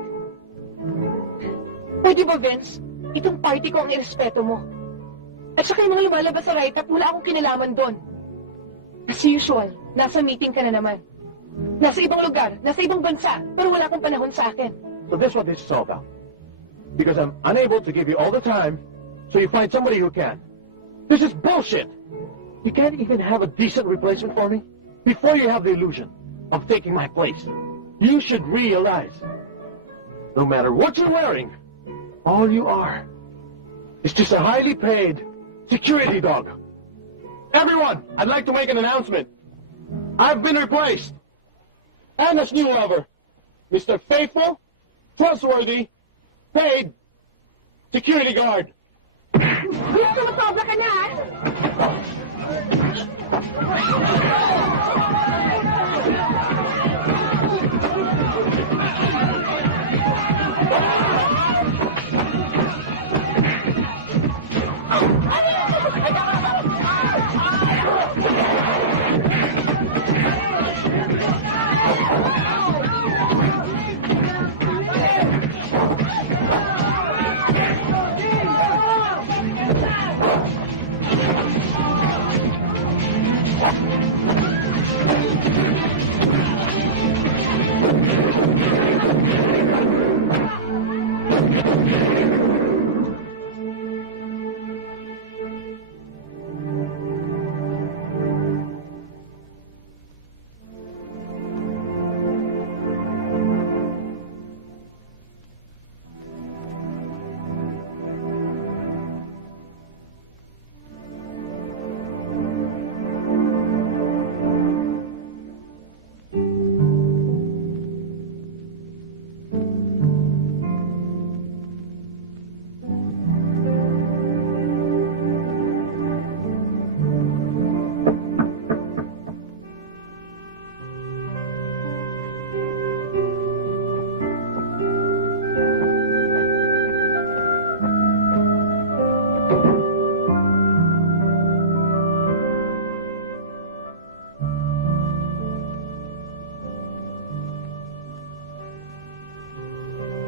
Pwede ba, Vince? Itong party ko ang irespeto mo. At saka yung mga lumalabas sa write-up, wala akong kinalaman doon. As usual, nasa meeting ka na naman. Nasa ibang lugar, nasa ibang bansa, pero wala akong panahon sa akin. So that's what this is all about. Because I'm unable to give you all the time, so you find somebody who can. This is bullshit! You can't even have a decent replacement for me? Before you have the illusion of taking my place, you should realize, no matter what you're wearing, all you are is just a highly paid security dog. Everyone, I'd like to make an announcement. I've been replaced. Anna's new lover, Mr. Faithful, trustworthy, paid security guard. Gusto mo sobra ka na, ha?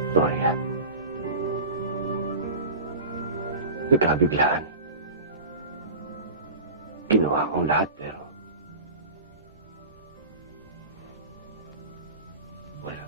Gloria. Nagkabiglaan. Ginawa kong lahat pero wala.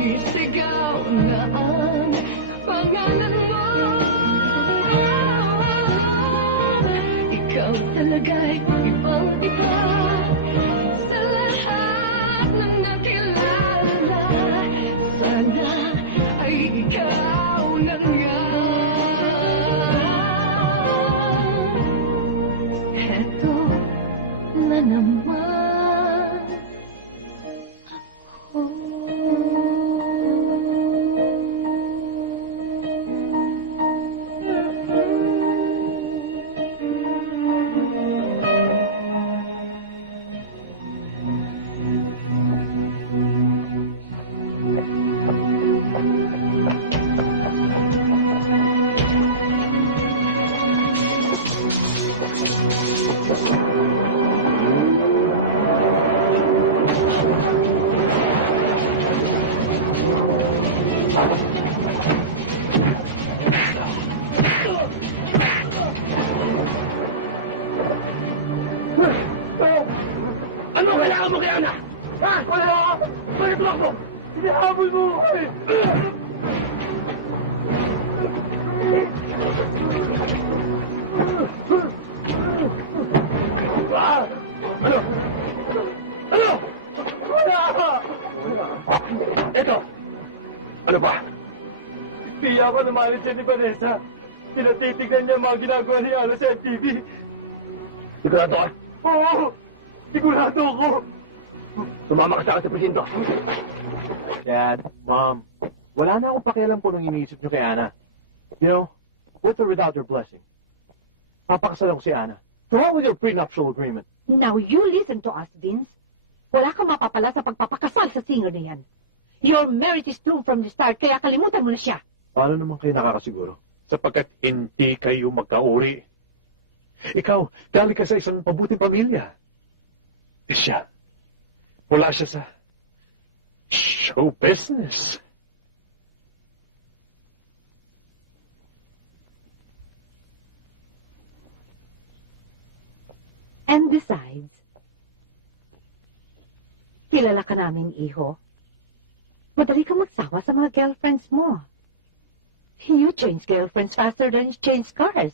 Sumisigaw na ang pangalan mo. Ikaw talaga'y ibang iba sa lahat ng nakilala. Sana ay ikaw na nga. Heto na naman ako. Ano kailangan mo kaya na? Ha? Wala! Bakit mo ako? Hinahabol mo ako eh! Ah! Ano? Ano? Wala! Ito! Ano ba? Ispiya ako na maalit siya ni Vanessa. Tinatitignan niya ang mga ginagawa ni Ana sa MTV. Sigurado ka? Oo! Sigurado ako! Sumama ka sa akin sa presinto. Dad, Mom, wala na akong pakialam kung anong iniisip niyo kay Ana. You know, with or without your blessing, papakasal ako si Ana. So what with your prenuptial agreement? Now you listen to us, Vince. Wala kang mapapala sa pagpapakasal sa singer na yan. Your marriage is doomed from the start, kaya kalimutan mo na siya. Paano naman kayo nakakasiguro? Sapagkat hindi kayo magkauri. Ikaw, galing ka sa isang pabuting pamilya. Eh siya, wala siya sa show business. And besides, kilala ka namin, iho. Madali kang magsawa sa mga girlfriends mo. You change girlfriends faster than you change cars.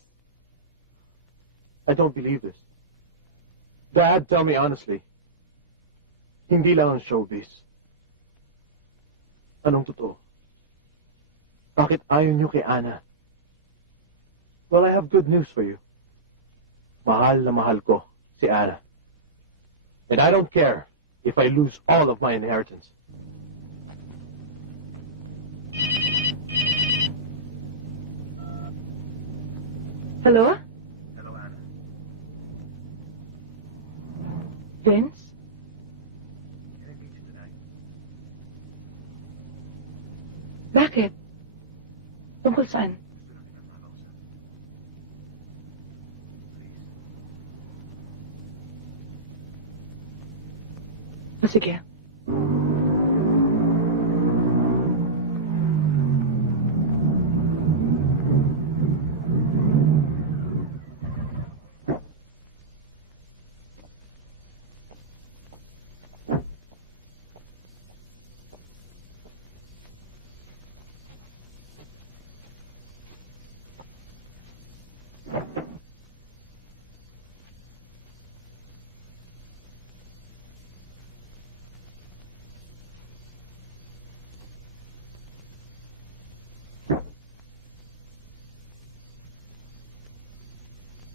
I don't believe this. Dad, tell me honestly. Hindi lang ang showbiz. Anong totoo? Bakit ayaw niyo kay Ana? Well, I have good news for you. Mahal na mahal ko si Ana. And I don't care if I lose all of my inheritance. Hello? Vince? Bakit? Tungkol saan? O sige.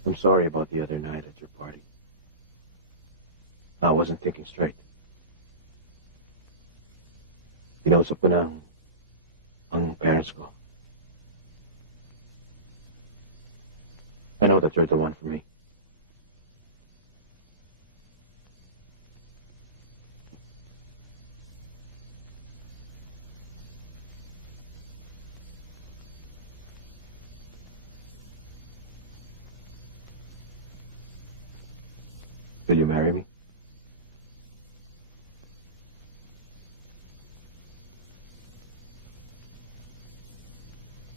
I'm sorry about the other night at your party. I wasn't thinking straight. Kinausap ko na ang parents ko. I know that you're the one for me. Will you marry me?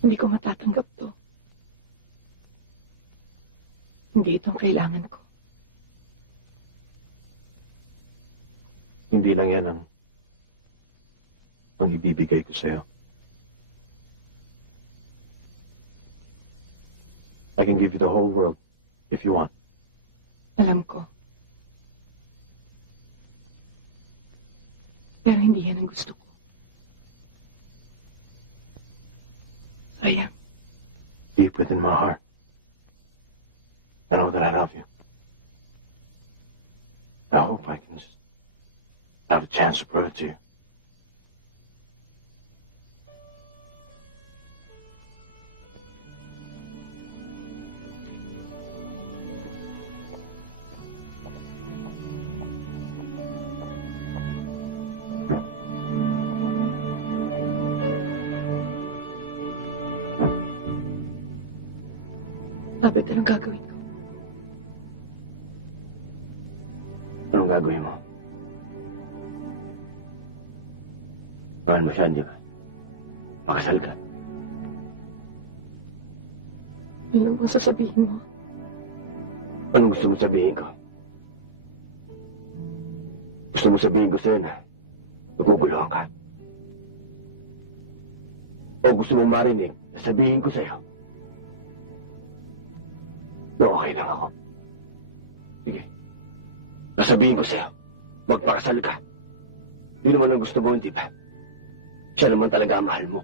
Hindi ko matatanggap to. Hindi itong kailangan ko. Hindi lang yan ang ang ibibigay ko sa'yo. I can give you the whole world if you want. Alam ko. Pero hindi yan ang gusto ko. Sayang. Deep within my heart, I know that I love you. I hope I can just have a chance to prove it to you. Abet, anong gagawin ko? Anong gagawin mo? Mahal mo siya, di ba? Makasal ka. Ano bang sasabihin mo? Anong gusto mo sabihin ko? Gusto mo sabihin ko sa'yo na naguguluhan ka? O gusto mo marinig na sabihin ko sa'yo na okay lang ako? Sige. Nasabihin ko sa'yo, magpakasal ka. Di naman ang gusto mo, hindi ba? Siya naman talaga ang mahal mo.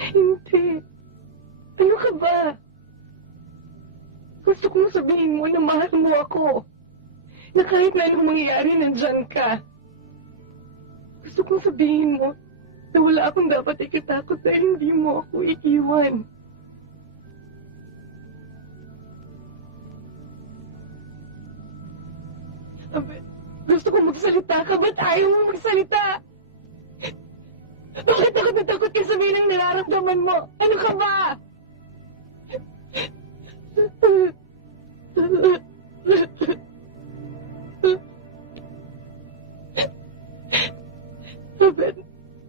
Hindi. Ano ka ba? Gusto kong sabihin mo na mahal mo ako. Na kahit na anong mangyayari, nandyan ka. Gusto kong sabihin mo na wala akong dapat ikatakot dahil hindi mo ako iiwan. Abet, gusto kong magsalita ka, ba't ayaw mo magsalita? Bakit ako natakot ka sabihin ang nararamdaman mo? Ano ka ba? Abet,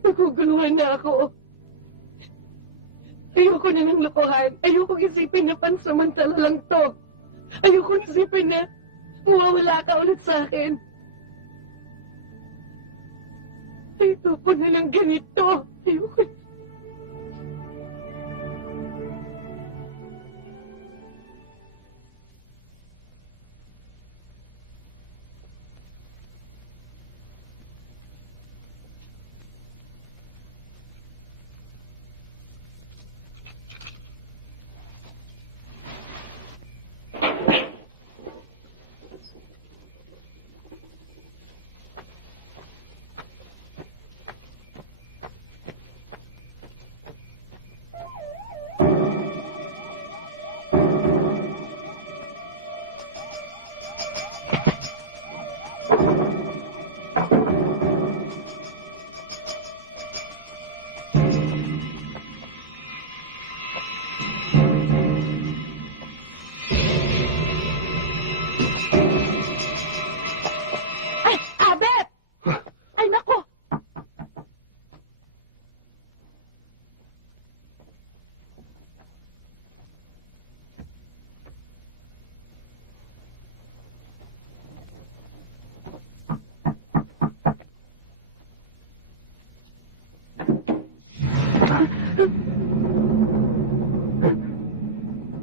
naguguluhan na ako. Ayoko na ng lokohan. Ayoko isipin na pansamantala lang to. Ayoko isipin na mawawala ka ulit sa akin. Ayoko na ng ganito. Ayoko na.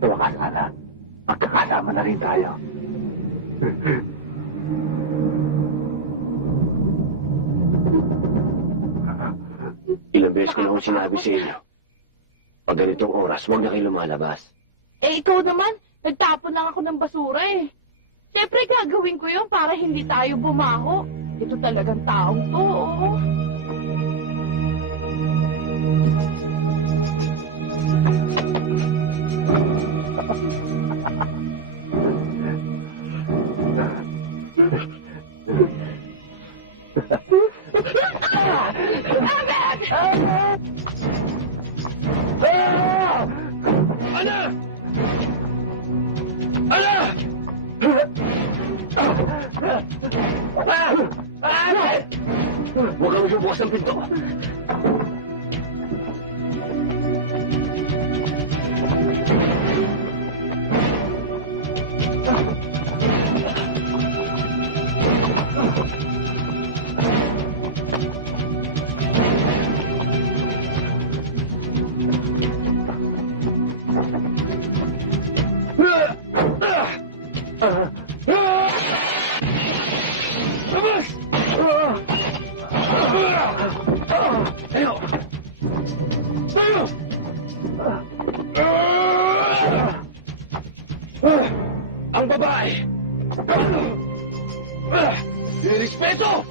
Tawakas, Ana. Magkakasama na rin tayo. Ilang beses ko na akong sinabi sa inyo. Pag ganitong oras, huwag na kayo lumalabas. Eh, ikaw naman, nagtapon lang ako ng basura eh. Siyempre, gagawin ko yun para hindi tayo bumaho. Ito talagang taong to, oo. Huwag kang bubukas ng pinto. Labas! Tayo! Tayo! Ang babae! Nirespeto!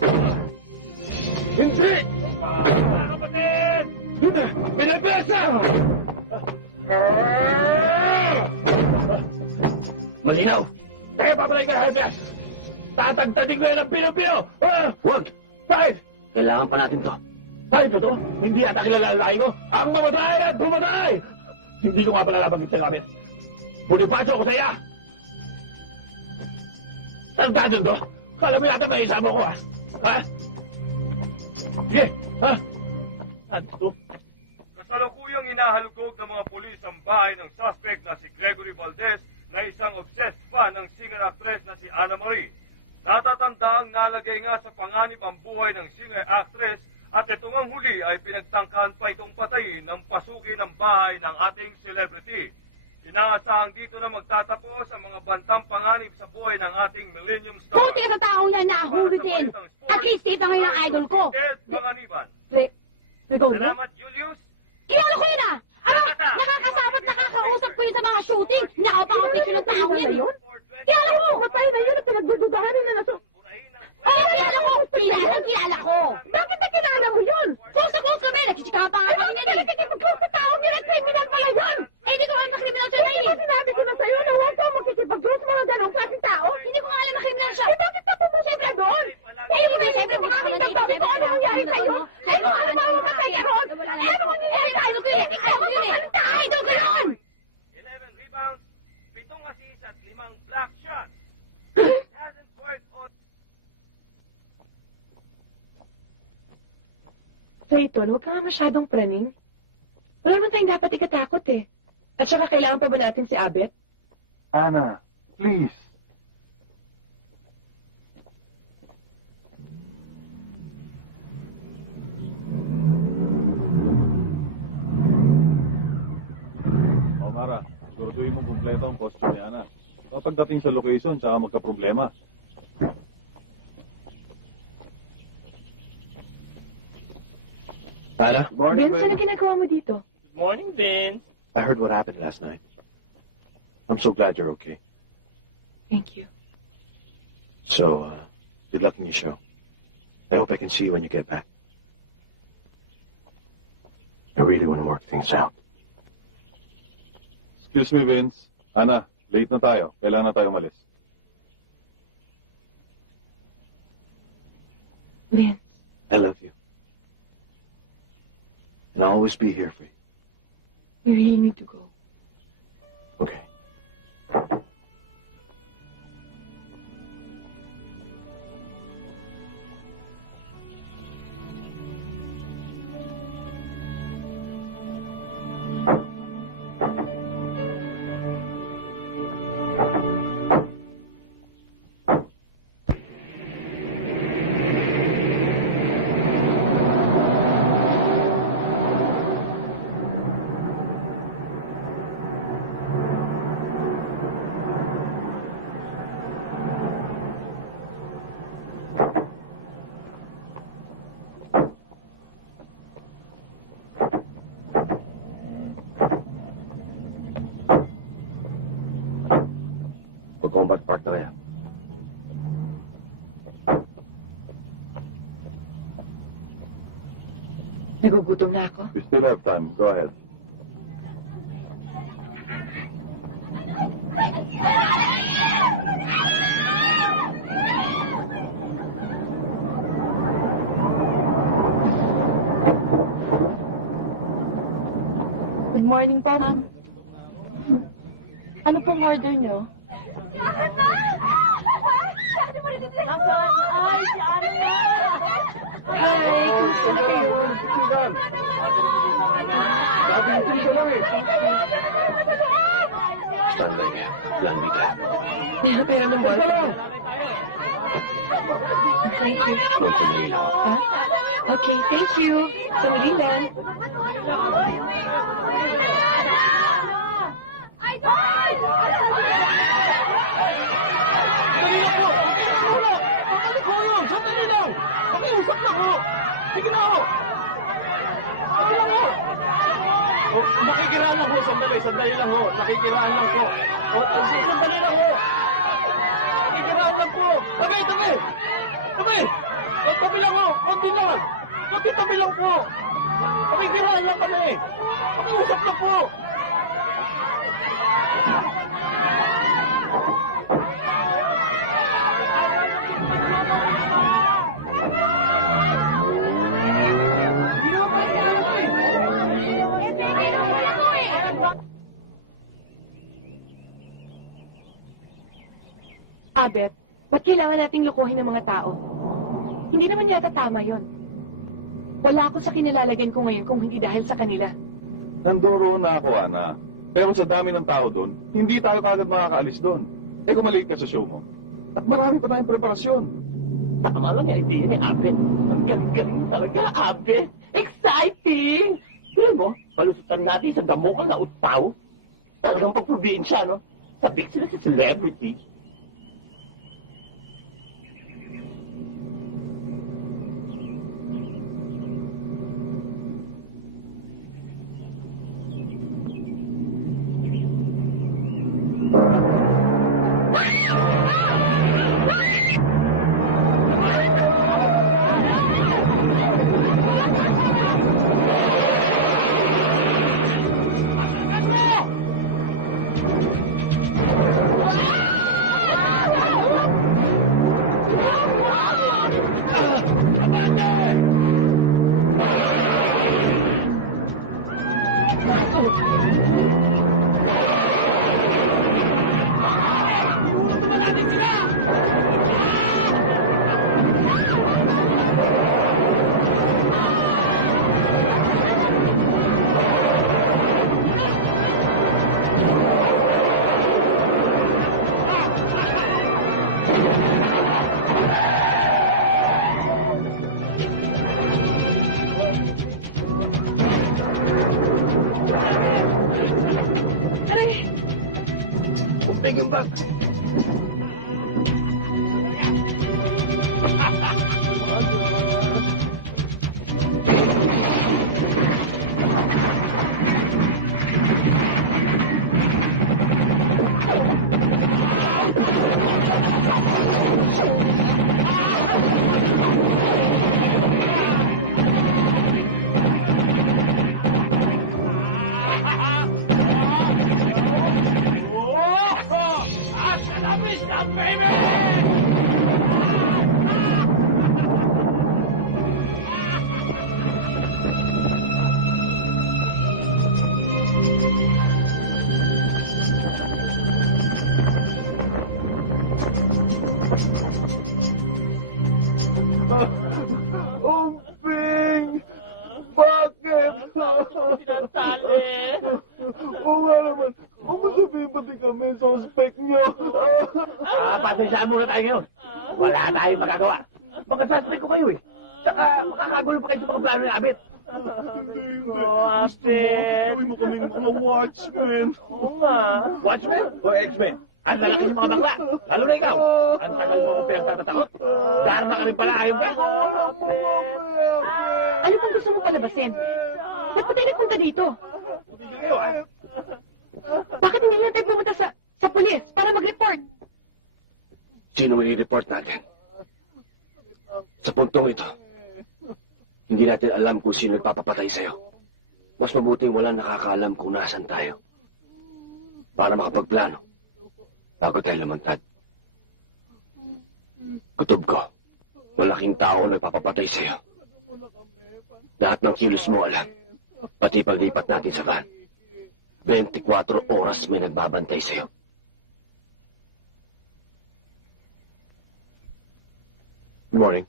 Hindi! Pinabesa! Malinaw! Kaya papalay ka, Hebes! Tatagtading ko yan ang Pino-Pino! Huwag! Bakit? Kailangan pa natin to. Tayo ba to? Hindi yata kilala ang lalaki ko? Ang mamatay at bumatay! Hindi ko nga pala nabanggit sa gamit. Bonifacio ako sa iya! Saan ka dun to? Kala mo yata may isama ko, ha? Ha? Sige, ha? Saan to? Kasalukuyang inahalugog ng mga pulis ang bahay ng suspect na si Gregory Valdez na isang obsessed fan ng singer-actress na si Ana Marie. Natatandaang nalagay nga sa panganib ang buhay ng singer-actress at itong ang huli ay pinagtangkahan pa itong patayin ng pasukin ng bahay ng ating celebrity. Inaasahang dito na magtatapos ang mga bantang panganib sa buhay ng ating Millennium Star. Puti sa taong yan nakahuli din. At least kita ngayon ang idol ko. Panganiban. Salamat, Julius. Kilala ko yun ah! Nakakasama at nakakausap ko yun sa mga shooting. Nakapang-audition ng taong yan. Kilala ko! Matay na yun at pinagdududahan nila na Oo, kilala ko! Kilala ko! Bakit na kilala mo yun? Close na close kami! Nagkichikahan pa nga kami yan eh! Nakikipag-close na taong yun at criminal pala yun! Eh, hindi ko alam na criminal siya na eh! Sinabi ko na sa'yo na huwag ka makikipag-close mga ganong klaseng tao! Hindi ko nga alam na criminal siya! Eh, bakit ka pumunta siyempre doon? Eh, hindi ko siyempre makakita pa ko ano nangyari sa'yo! Eh, kung ano mamamatay ka ron! Eh, ano mangyayari sa idol ko yun? Idol ko yun! 11 rebounds, 7 assists at 5 block shots. Hasn't worked on... Clayton, huwag ka nga masyadong praning. Wala naman tayong dapat ikatakot eh. At saka kailangan pa ba natin si Abet? Ana, please. O Mara, siguraduhin mo kumpleto ang costume ni Ana. Pagdating sa location, tsaka magka-problema. Ana? Vince, ano ginagawa mo dito? Good morning, Vince. I heard what happened last night. I'm so glad you're okay. Thank you. So, good luck in your show. I hope I can see you when you get back. I really want to work things out. Excuse me, Vince. Ana, late na tayo. Kailangan na tayo umalis. Vince. I love you. And I'll always be here for you. We really need to go. Okay. Combat Park na kaya. Nagugutom na ako. You still have time. Go ahead. Good morning po, ma'am. Ano pong order nyo? Ay, si Ana na! Hi, kumusta na kayo? Standby ka. Plan B ka. Pero ng boyfriend. Thank you. Huwag ka nahila. Ha? Okay, thank you. Sa muli lang. Dali na po! Wala! Ano po yun? Sige na ho! Sige lang ho! Oh, nakikiraan lang ho, sandali lang ho. Nakikiraan lang po. Oh, sandali lang ho. Nakikiraan lang po. Tabi! Tabi lang ho, konti lang. Tabi lang po. Nakikiraan lang kami. Pakiusap na po. Abet, ba't kailangan nating lukuhin ng mga tao? Hindi naman yata tama yon. Wala ako sa kinilalagyan ko ngayon kung hindi dahil sa kanila. Nanduro na ako, Ana. Pero sa dami ng tao doon, hindi tayo kagad makakaalis doon. Eh kung maliit ka sa show mo. At marami pa tayong preparasyon. Tama lang yung idea ni Abet. Ang galing-galing talaga, Abet. Exciting! Pero mo, palusutan natin sa damo ka na utaw. Talagang pagprobinsya, no? Sabik sila sa celebrity. Umping! Bakit? Sinasali! Oo nga naman. Huwag mo sabihin pati kami, suspect nyo. Pasensyaan muna tayo ngayon. Wala tayong magagawa. Mga suspect ko kayo eh. Saka makakagulo pa kayo sa mga plano ni Abet. Abet! Gawin mo kaming mga watchmen. Oo nga. Watchmen o X-Men? Ang lalaki ng mga bakla. Lalo na ikaw. Ang tagal mo akong pinagtatatakot. Dharma ka rin pala ayaw ka. Ano pang gusto mo palabasin? Ba't pa tayo nagpunta dito? Kayo ah. Bakit hindi lang tayo pumunta sa pulis para mag-report? Sino i-report natin? Sa puntong ito, hindi natin alam kung sino nagpapapatay sa'yo. Mas mabuting wala nakakaalam kung nasan tayo. Para makapagplano, bago tayo lumantad. Kutob ko, malaking tao nagpapapatay sa'yo. Lahat ng kilos mo alam, pati paglipat natin sa van. 24 oras may nagbabantay sa'yo. Good morning.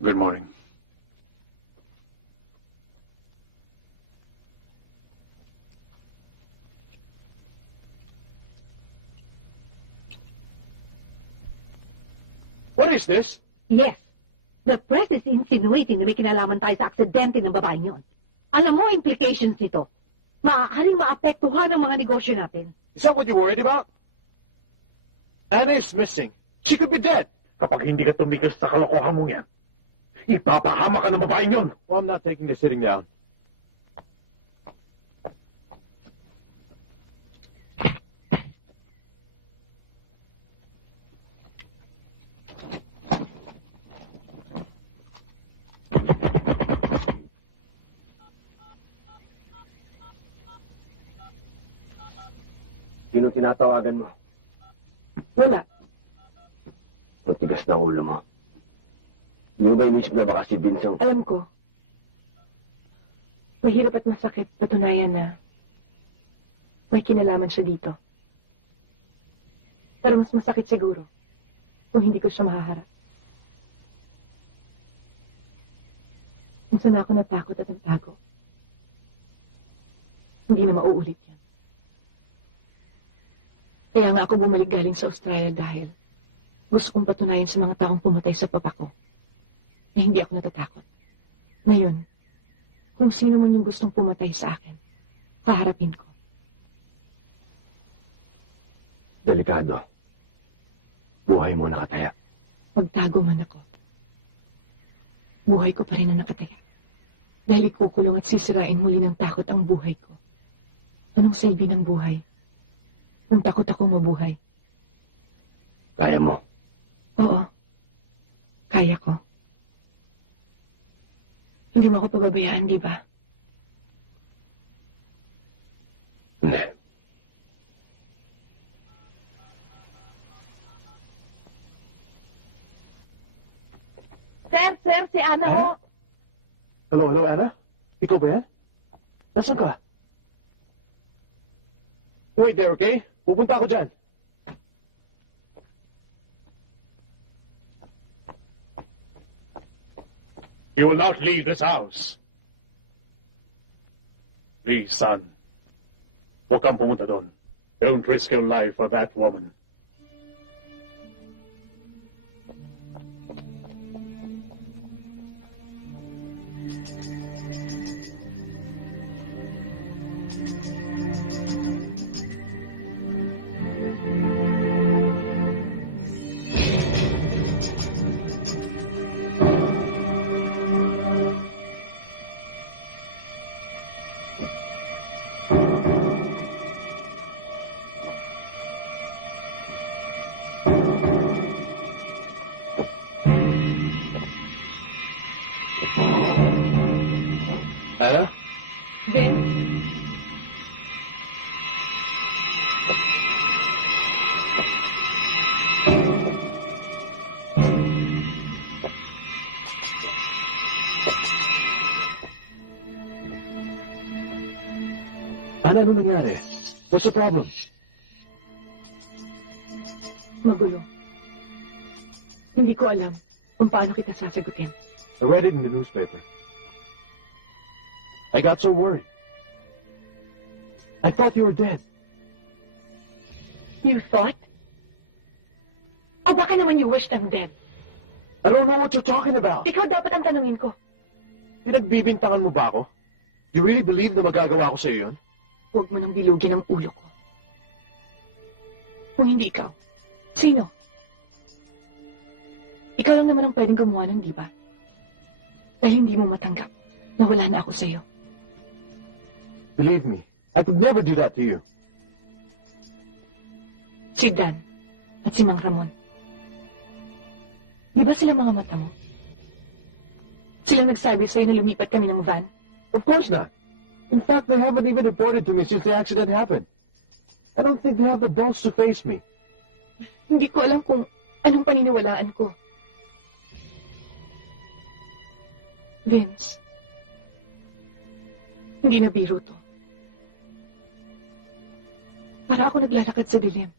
Good morning. What is this? Yes. The press is insinuating na may kinalaman tayo sa aksidente ng babaeng yun. Alam mo implications nito. Maaaring maapektuhan ang mga negosyo natin. Is that what you're worried about? Anna is missing. She could be dead. Kapag hindi ka tumigil sa kalokohan mong yan, Ipapahama ka ng babaeng yun! Well, I'm not taking this sitting down. Sino tinatawagan mo? Wala. Matigas na ulo mo. Hindi mo ba inisip na baka si Vincent? Alam ko. Mahirap at masakit patunayan na may kinalaman siya dito. Pero mas masakit siguro kung hindi ko siya mahaharap. Minsan ako natakot at nagtago. Hindi na mauulit yan. Kaya nga ako bumalik galing sa Australia dahil gusto kong patunayan sa mga taong pumatay sa papa ko na hindi ako natatakot. Ngayon, kung sino man yung gustong pumatay sa akin, kaharapin ko. Delikado. Buhay mo nakataya. Magtago man ako, buhay ko pa rin ang nakataya. Dahil ikukulong at sisirain muli ng takot ang buhay ko. Anong silbi ng buhay? Kung takot ako mabuhay. Kaya mo? Oo. Kaya ko. Hindi mo ako pababayaan, di ba? Hindi. Sir, si Ana ho. Hello, Anna? Ikaw ba yan? Nasaan ka? Wait there, okay? Pupunta ako dyan. You will not leave this house. Please, son. Huwag kang pumunta doon. Don't risk your life for that woman. Anna? Ben? Anna, ano nangyari? What's the problem? Magulo. Hindi ko alam kung paano kita sasagutin. I read it in the newspaper. I got so worried. I thought you were dead. You thought? O baka naman you wished I'm dead? I don't know what you're talking about. Ikaw dapat ang tanungin ko. Pinagbibintangan mo ba ako? You really believe na magagawa ko sa'yo yun? Huwag mo nang bilugin ang ulo ko. Kung hindi ikaw, sino? Ikaw lang naman ang pwedeng gumawa nun, di ba? Dahil hindi mo matanggap na wala na ako sa'yo. Believe me, I could never do that to you. Si Dan at si Mang Ramon. Di ba sila mga mata mo? Silang nagsabi sa'yo na lumipat kami ng van? Of course not. In fact, they haven't even reported to me since the accident happened. I don't think they have the balls to face me. Hindi ko alam kung anong paniniwalaan ko. Vince, hindi na biro to. Para ako naglalakad sa dilim.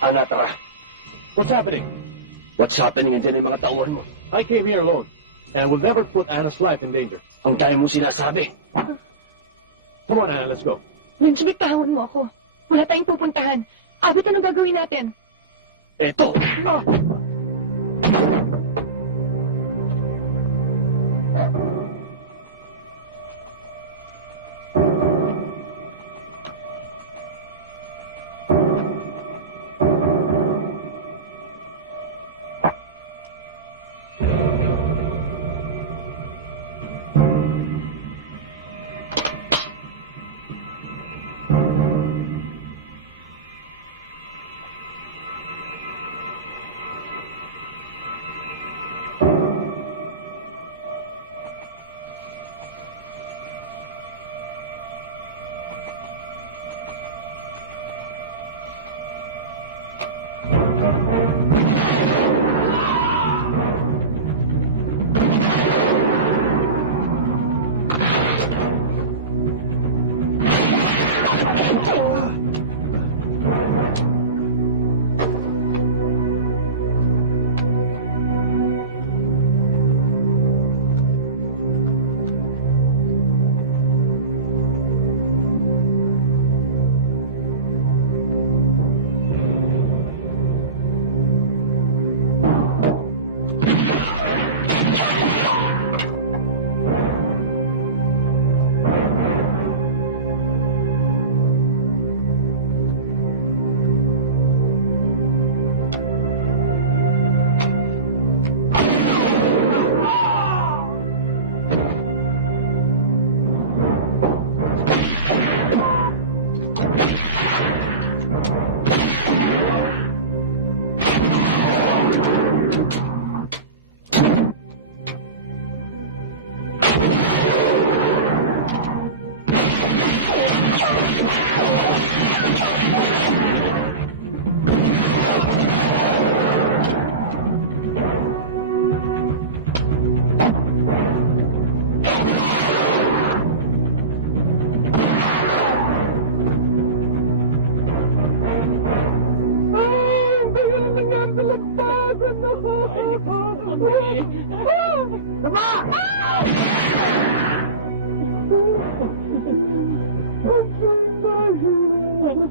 Ana, tara. What's happening? What's happening andyan yung mga tauhan mo? I came here alone, and will never put Anna's life in danger. Ang dami mo sinasabi. Come on, Anna, let's go. Vince, bitawan mo ako. Wala tayong pupuntahan. Abit, ano gagawin natin? Eto! Oh.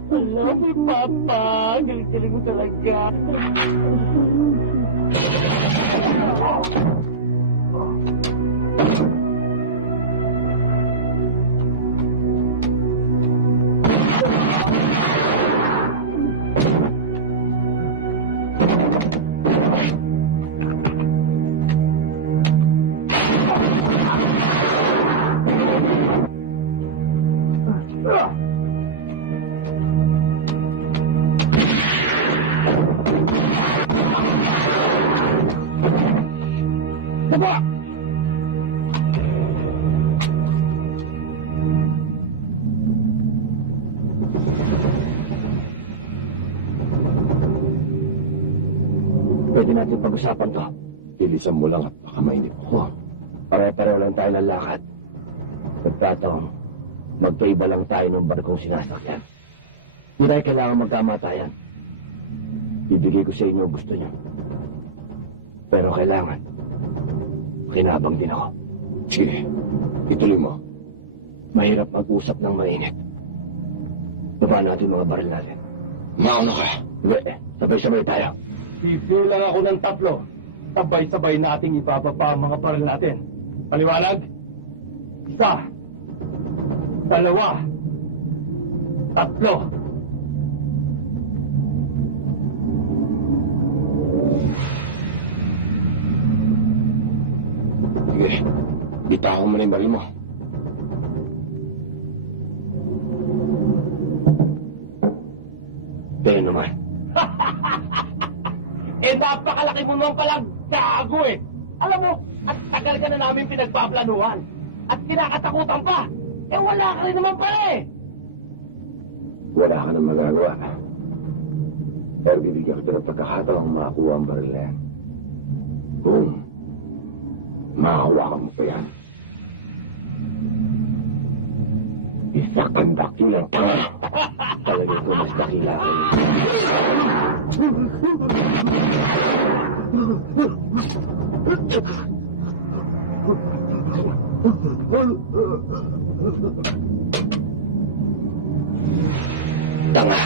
Salamat, Papa. Galing-galing mo talaga. Pwede natin pag-usapan to. Bilisan mo lang at baka mainip ako. Pare-pareho lang tayo ng lakad. Nagkataong, magkaiba lang tayo ng barkong sinasakyan. Hindi tayo kailangan magkamatayan. Bibigay ko sa inyo gusto niyo. Pero kailangan, kinabang din ako. Sige, ituloy mo. Mahirap mag-usap ng mainit. Baba natin mga baril natin. Mauna ka. Hindi, sabay-sabay tayo. Bibigyan lang ako ng 3. Sabay-sabay nating ibababa ang mga baril natin. Paliwanag? 1, 2, 3. Sige, bitaw mo na yung baril mo. Pero naman. Napakalaki mo naman palang gago eh. Alam mo, at tagal ka na namin pinagpaplanuhan. At kinakatakutan pa. Wala ka rin naman pa eh. Wala ka nang magagawa. Pero bibigyan kita ng pagkakataong makakuha ang baril na yan. Boom. Makahawakan mo pa yan. Isakandak yun ang tanga. Talaga ito mas dakila ka niya. Tanga.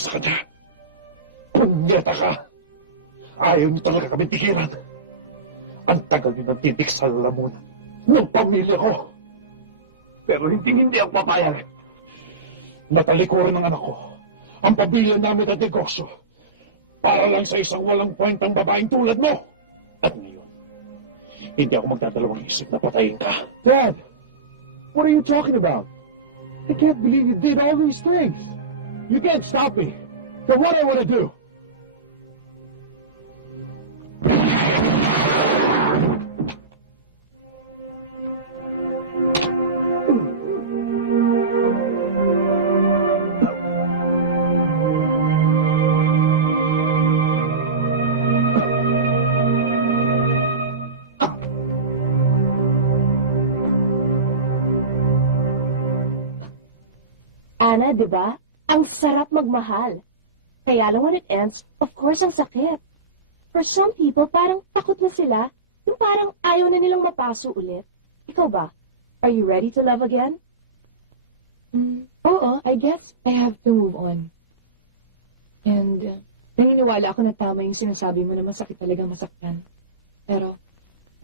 Sa kanya. Punyeta ka! Ayaw niyo talaga kami tigilan. Ang tagal niyo ng titik sa lalamunan ng pamilya ko. Pero hindi ako papayag. Natalikuran ng anak ko ang pamilya namin at negosyo para lang sa isang walang kwentang babaeng tulad mo. At ngayon, hindi ako magdadalawang isip na patayin ka. Dad, what are you talking about? I can't believe you did all these things. You can't stop me. So what I want to do? Ana, di ba? Ang sarap magmahal. Kaya lang when it ends, of course, ang sakit. For some people, parang takot na sila. Yung parang ayaw na nilang mapaso ulit. Ikaw ba? Are you ready to love again? Oo, I guess I have to move on. And naniniwala ako na tama yung sinasabi mo na masakit talaga masaktan. Pero,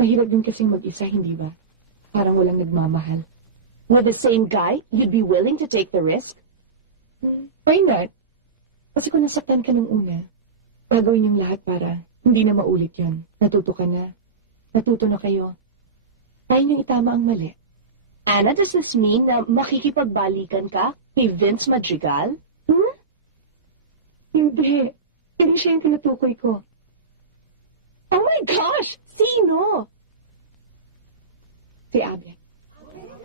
mahirap din kasing mag-isa, hindi ba? Parang walang nagmamahal. With the same guy, you'd be willing to take the risk? Why not? Kasi kung nasaktan ka nung una, gagawin yung lahat para hindi na maulit yun. Natuto ka na. Natuto na kayo. Kaya niyong itama ang mali. Anna, does this mean na makikipagbalikan ka kay Vince Madrigal? Hindi. Hindi siya yung tinutukoy ko. Oh my gosh! Sino? Si Abby.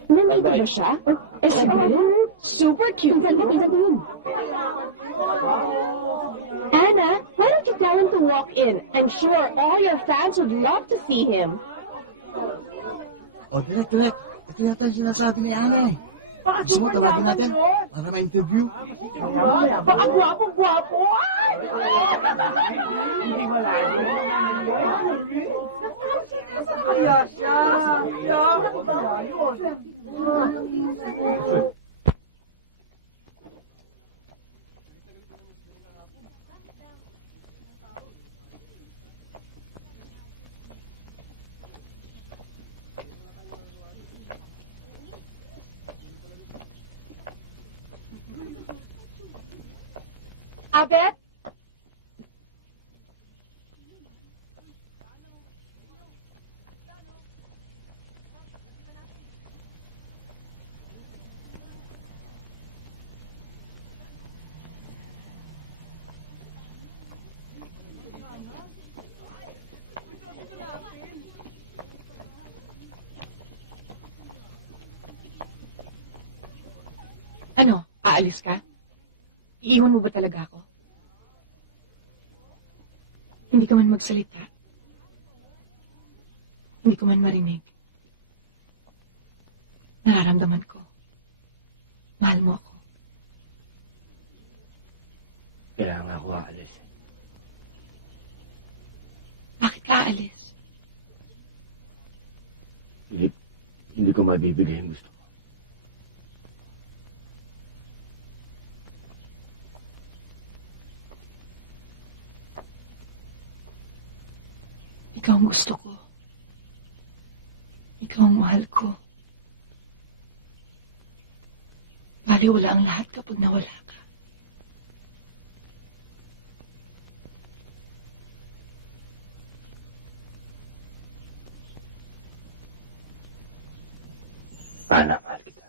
Nandito ba siya? Super cute. Anna, why don't you tell him to walk in? I'm sure all your fans would love to see him. O, direct. Ito yata yung sinasabi ni Ana eh. Gusto mo tawagin natin para ma-interview? Baka gwapo-gwapo! Kaya siya! Abet? Ano? Aalis ka? Iiwan mo ba talaga ako? Hindi ka man magsalita. Hindi ko man marinig. Nararamdaman ko. Mahal mo ako. Kaya nga ako aalis. Bakit ka aalis? Hindi ko mabibigay yung gusto ko. Ikaw ang gusto ko. Ikaw ang mahal ko. Baliwala ang lahat kapag nawala ka. Ana, mahal kita.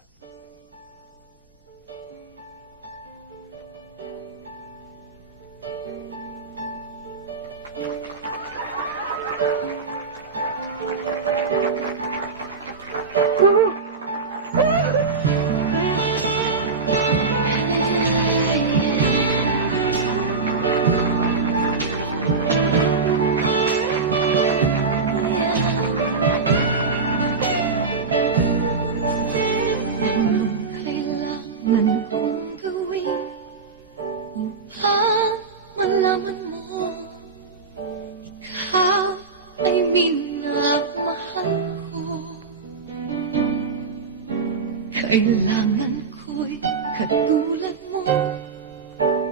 Kailangan ko'y katulad mo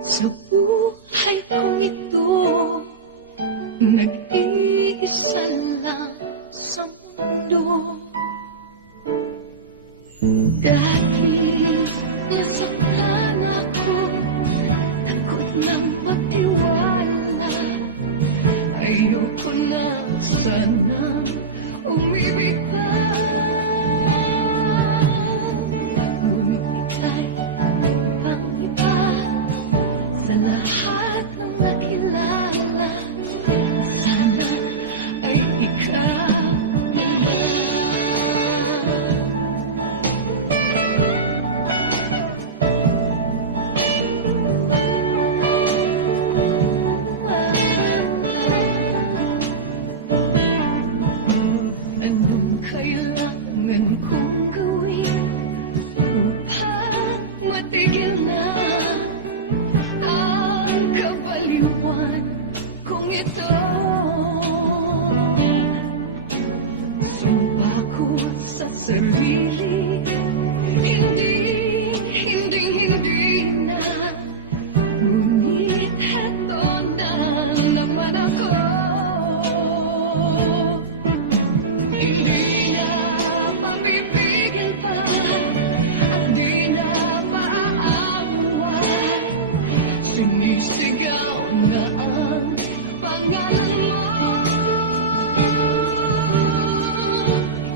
sa buhay kong ito. Nag-iisa lang sa mundo. Dati nasaktan ako, takot na magtiwala. Ayoko na sana umibig pa.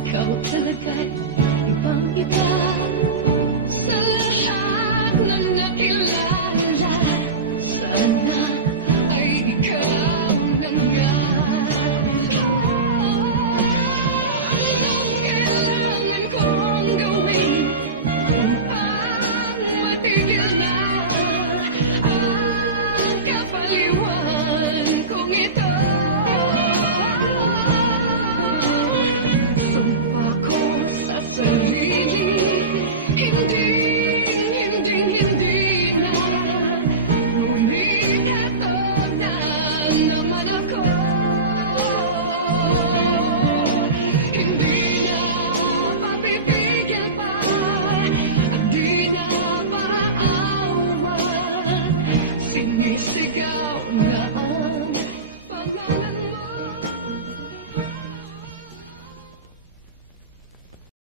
Ikaw talaga'y ibang and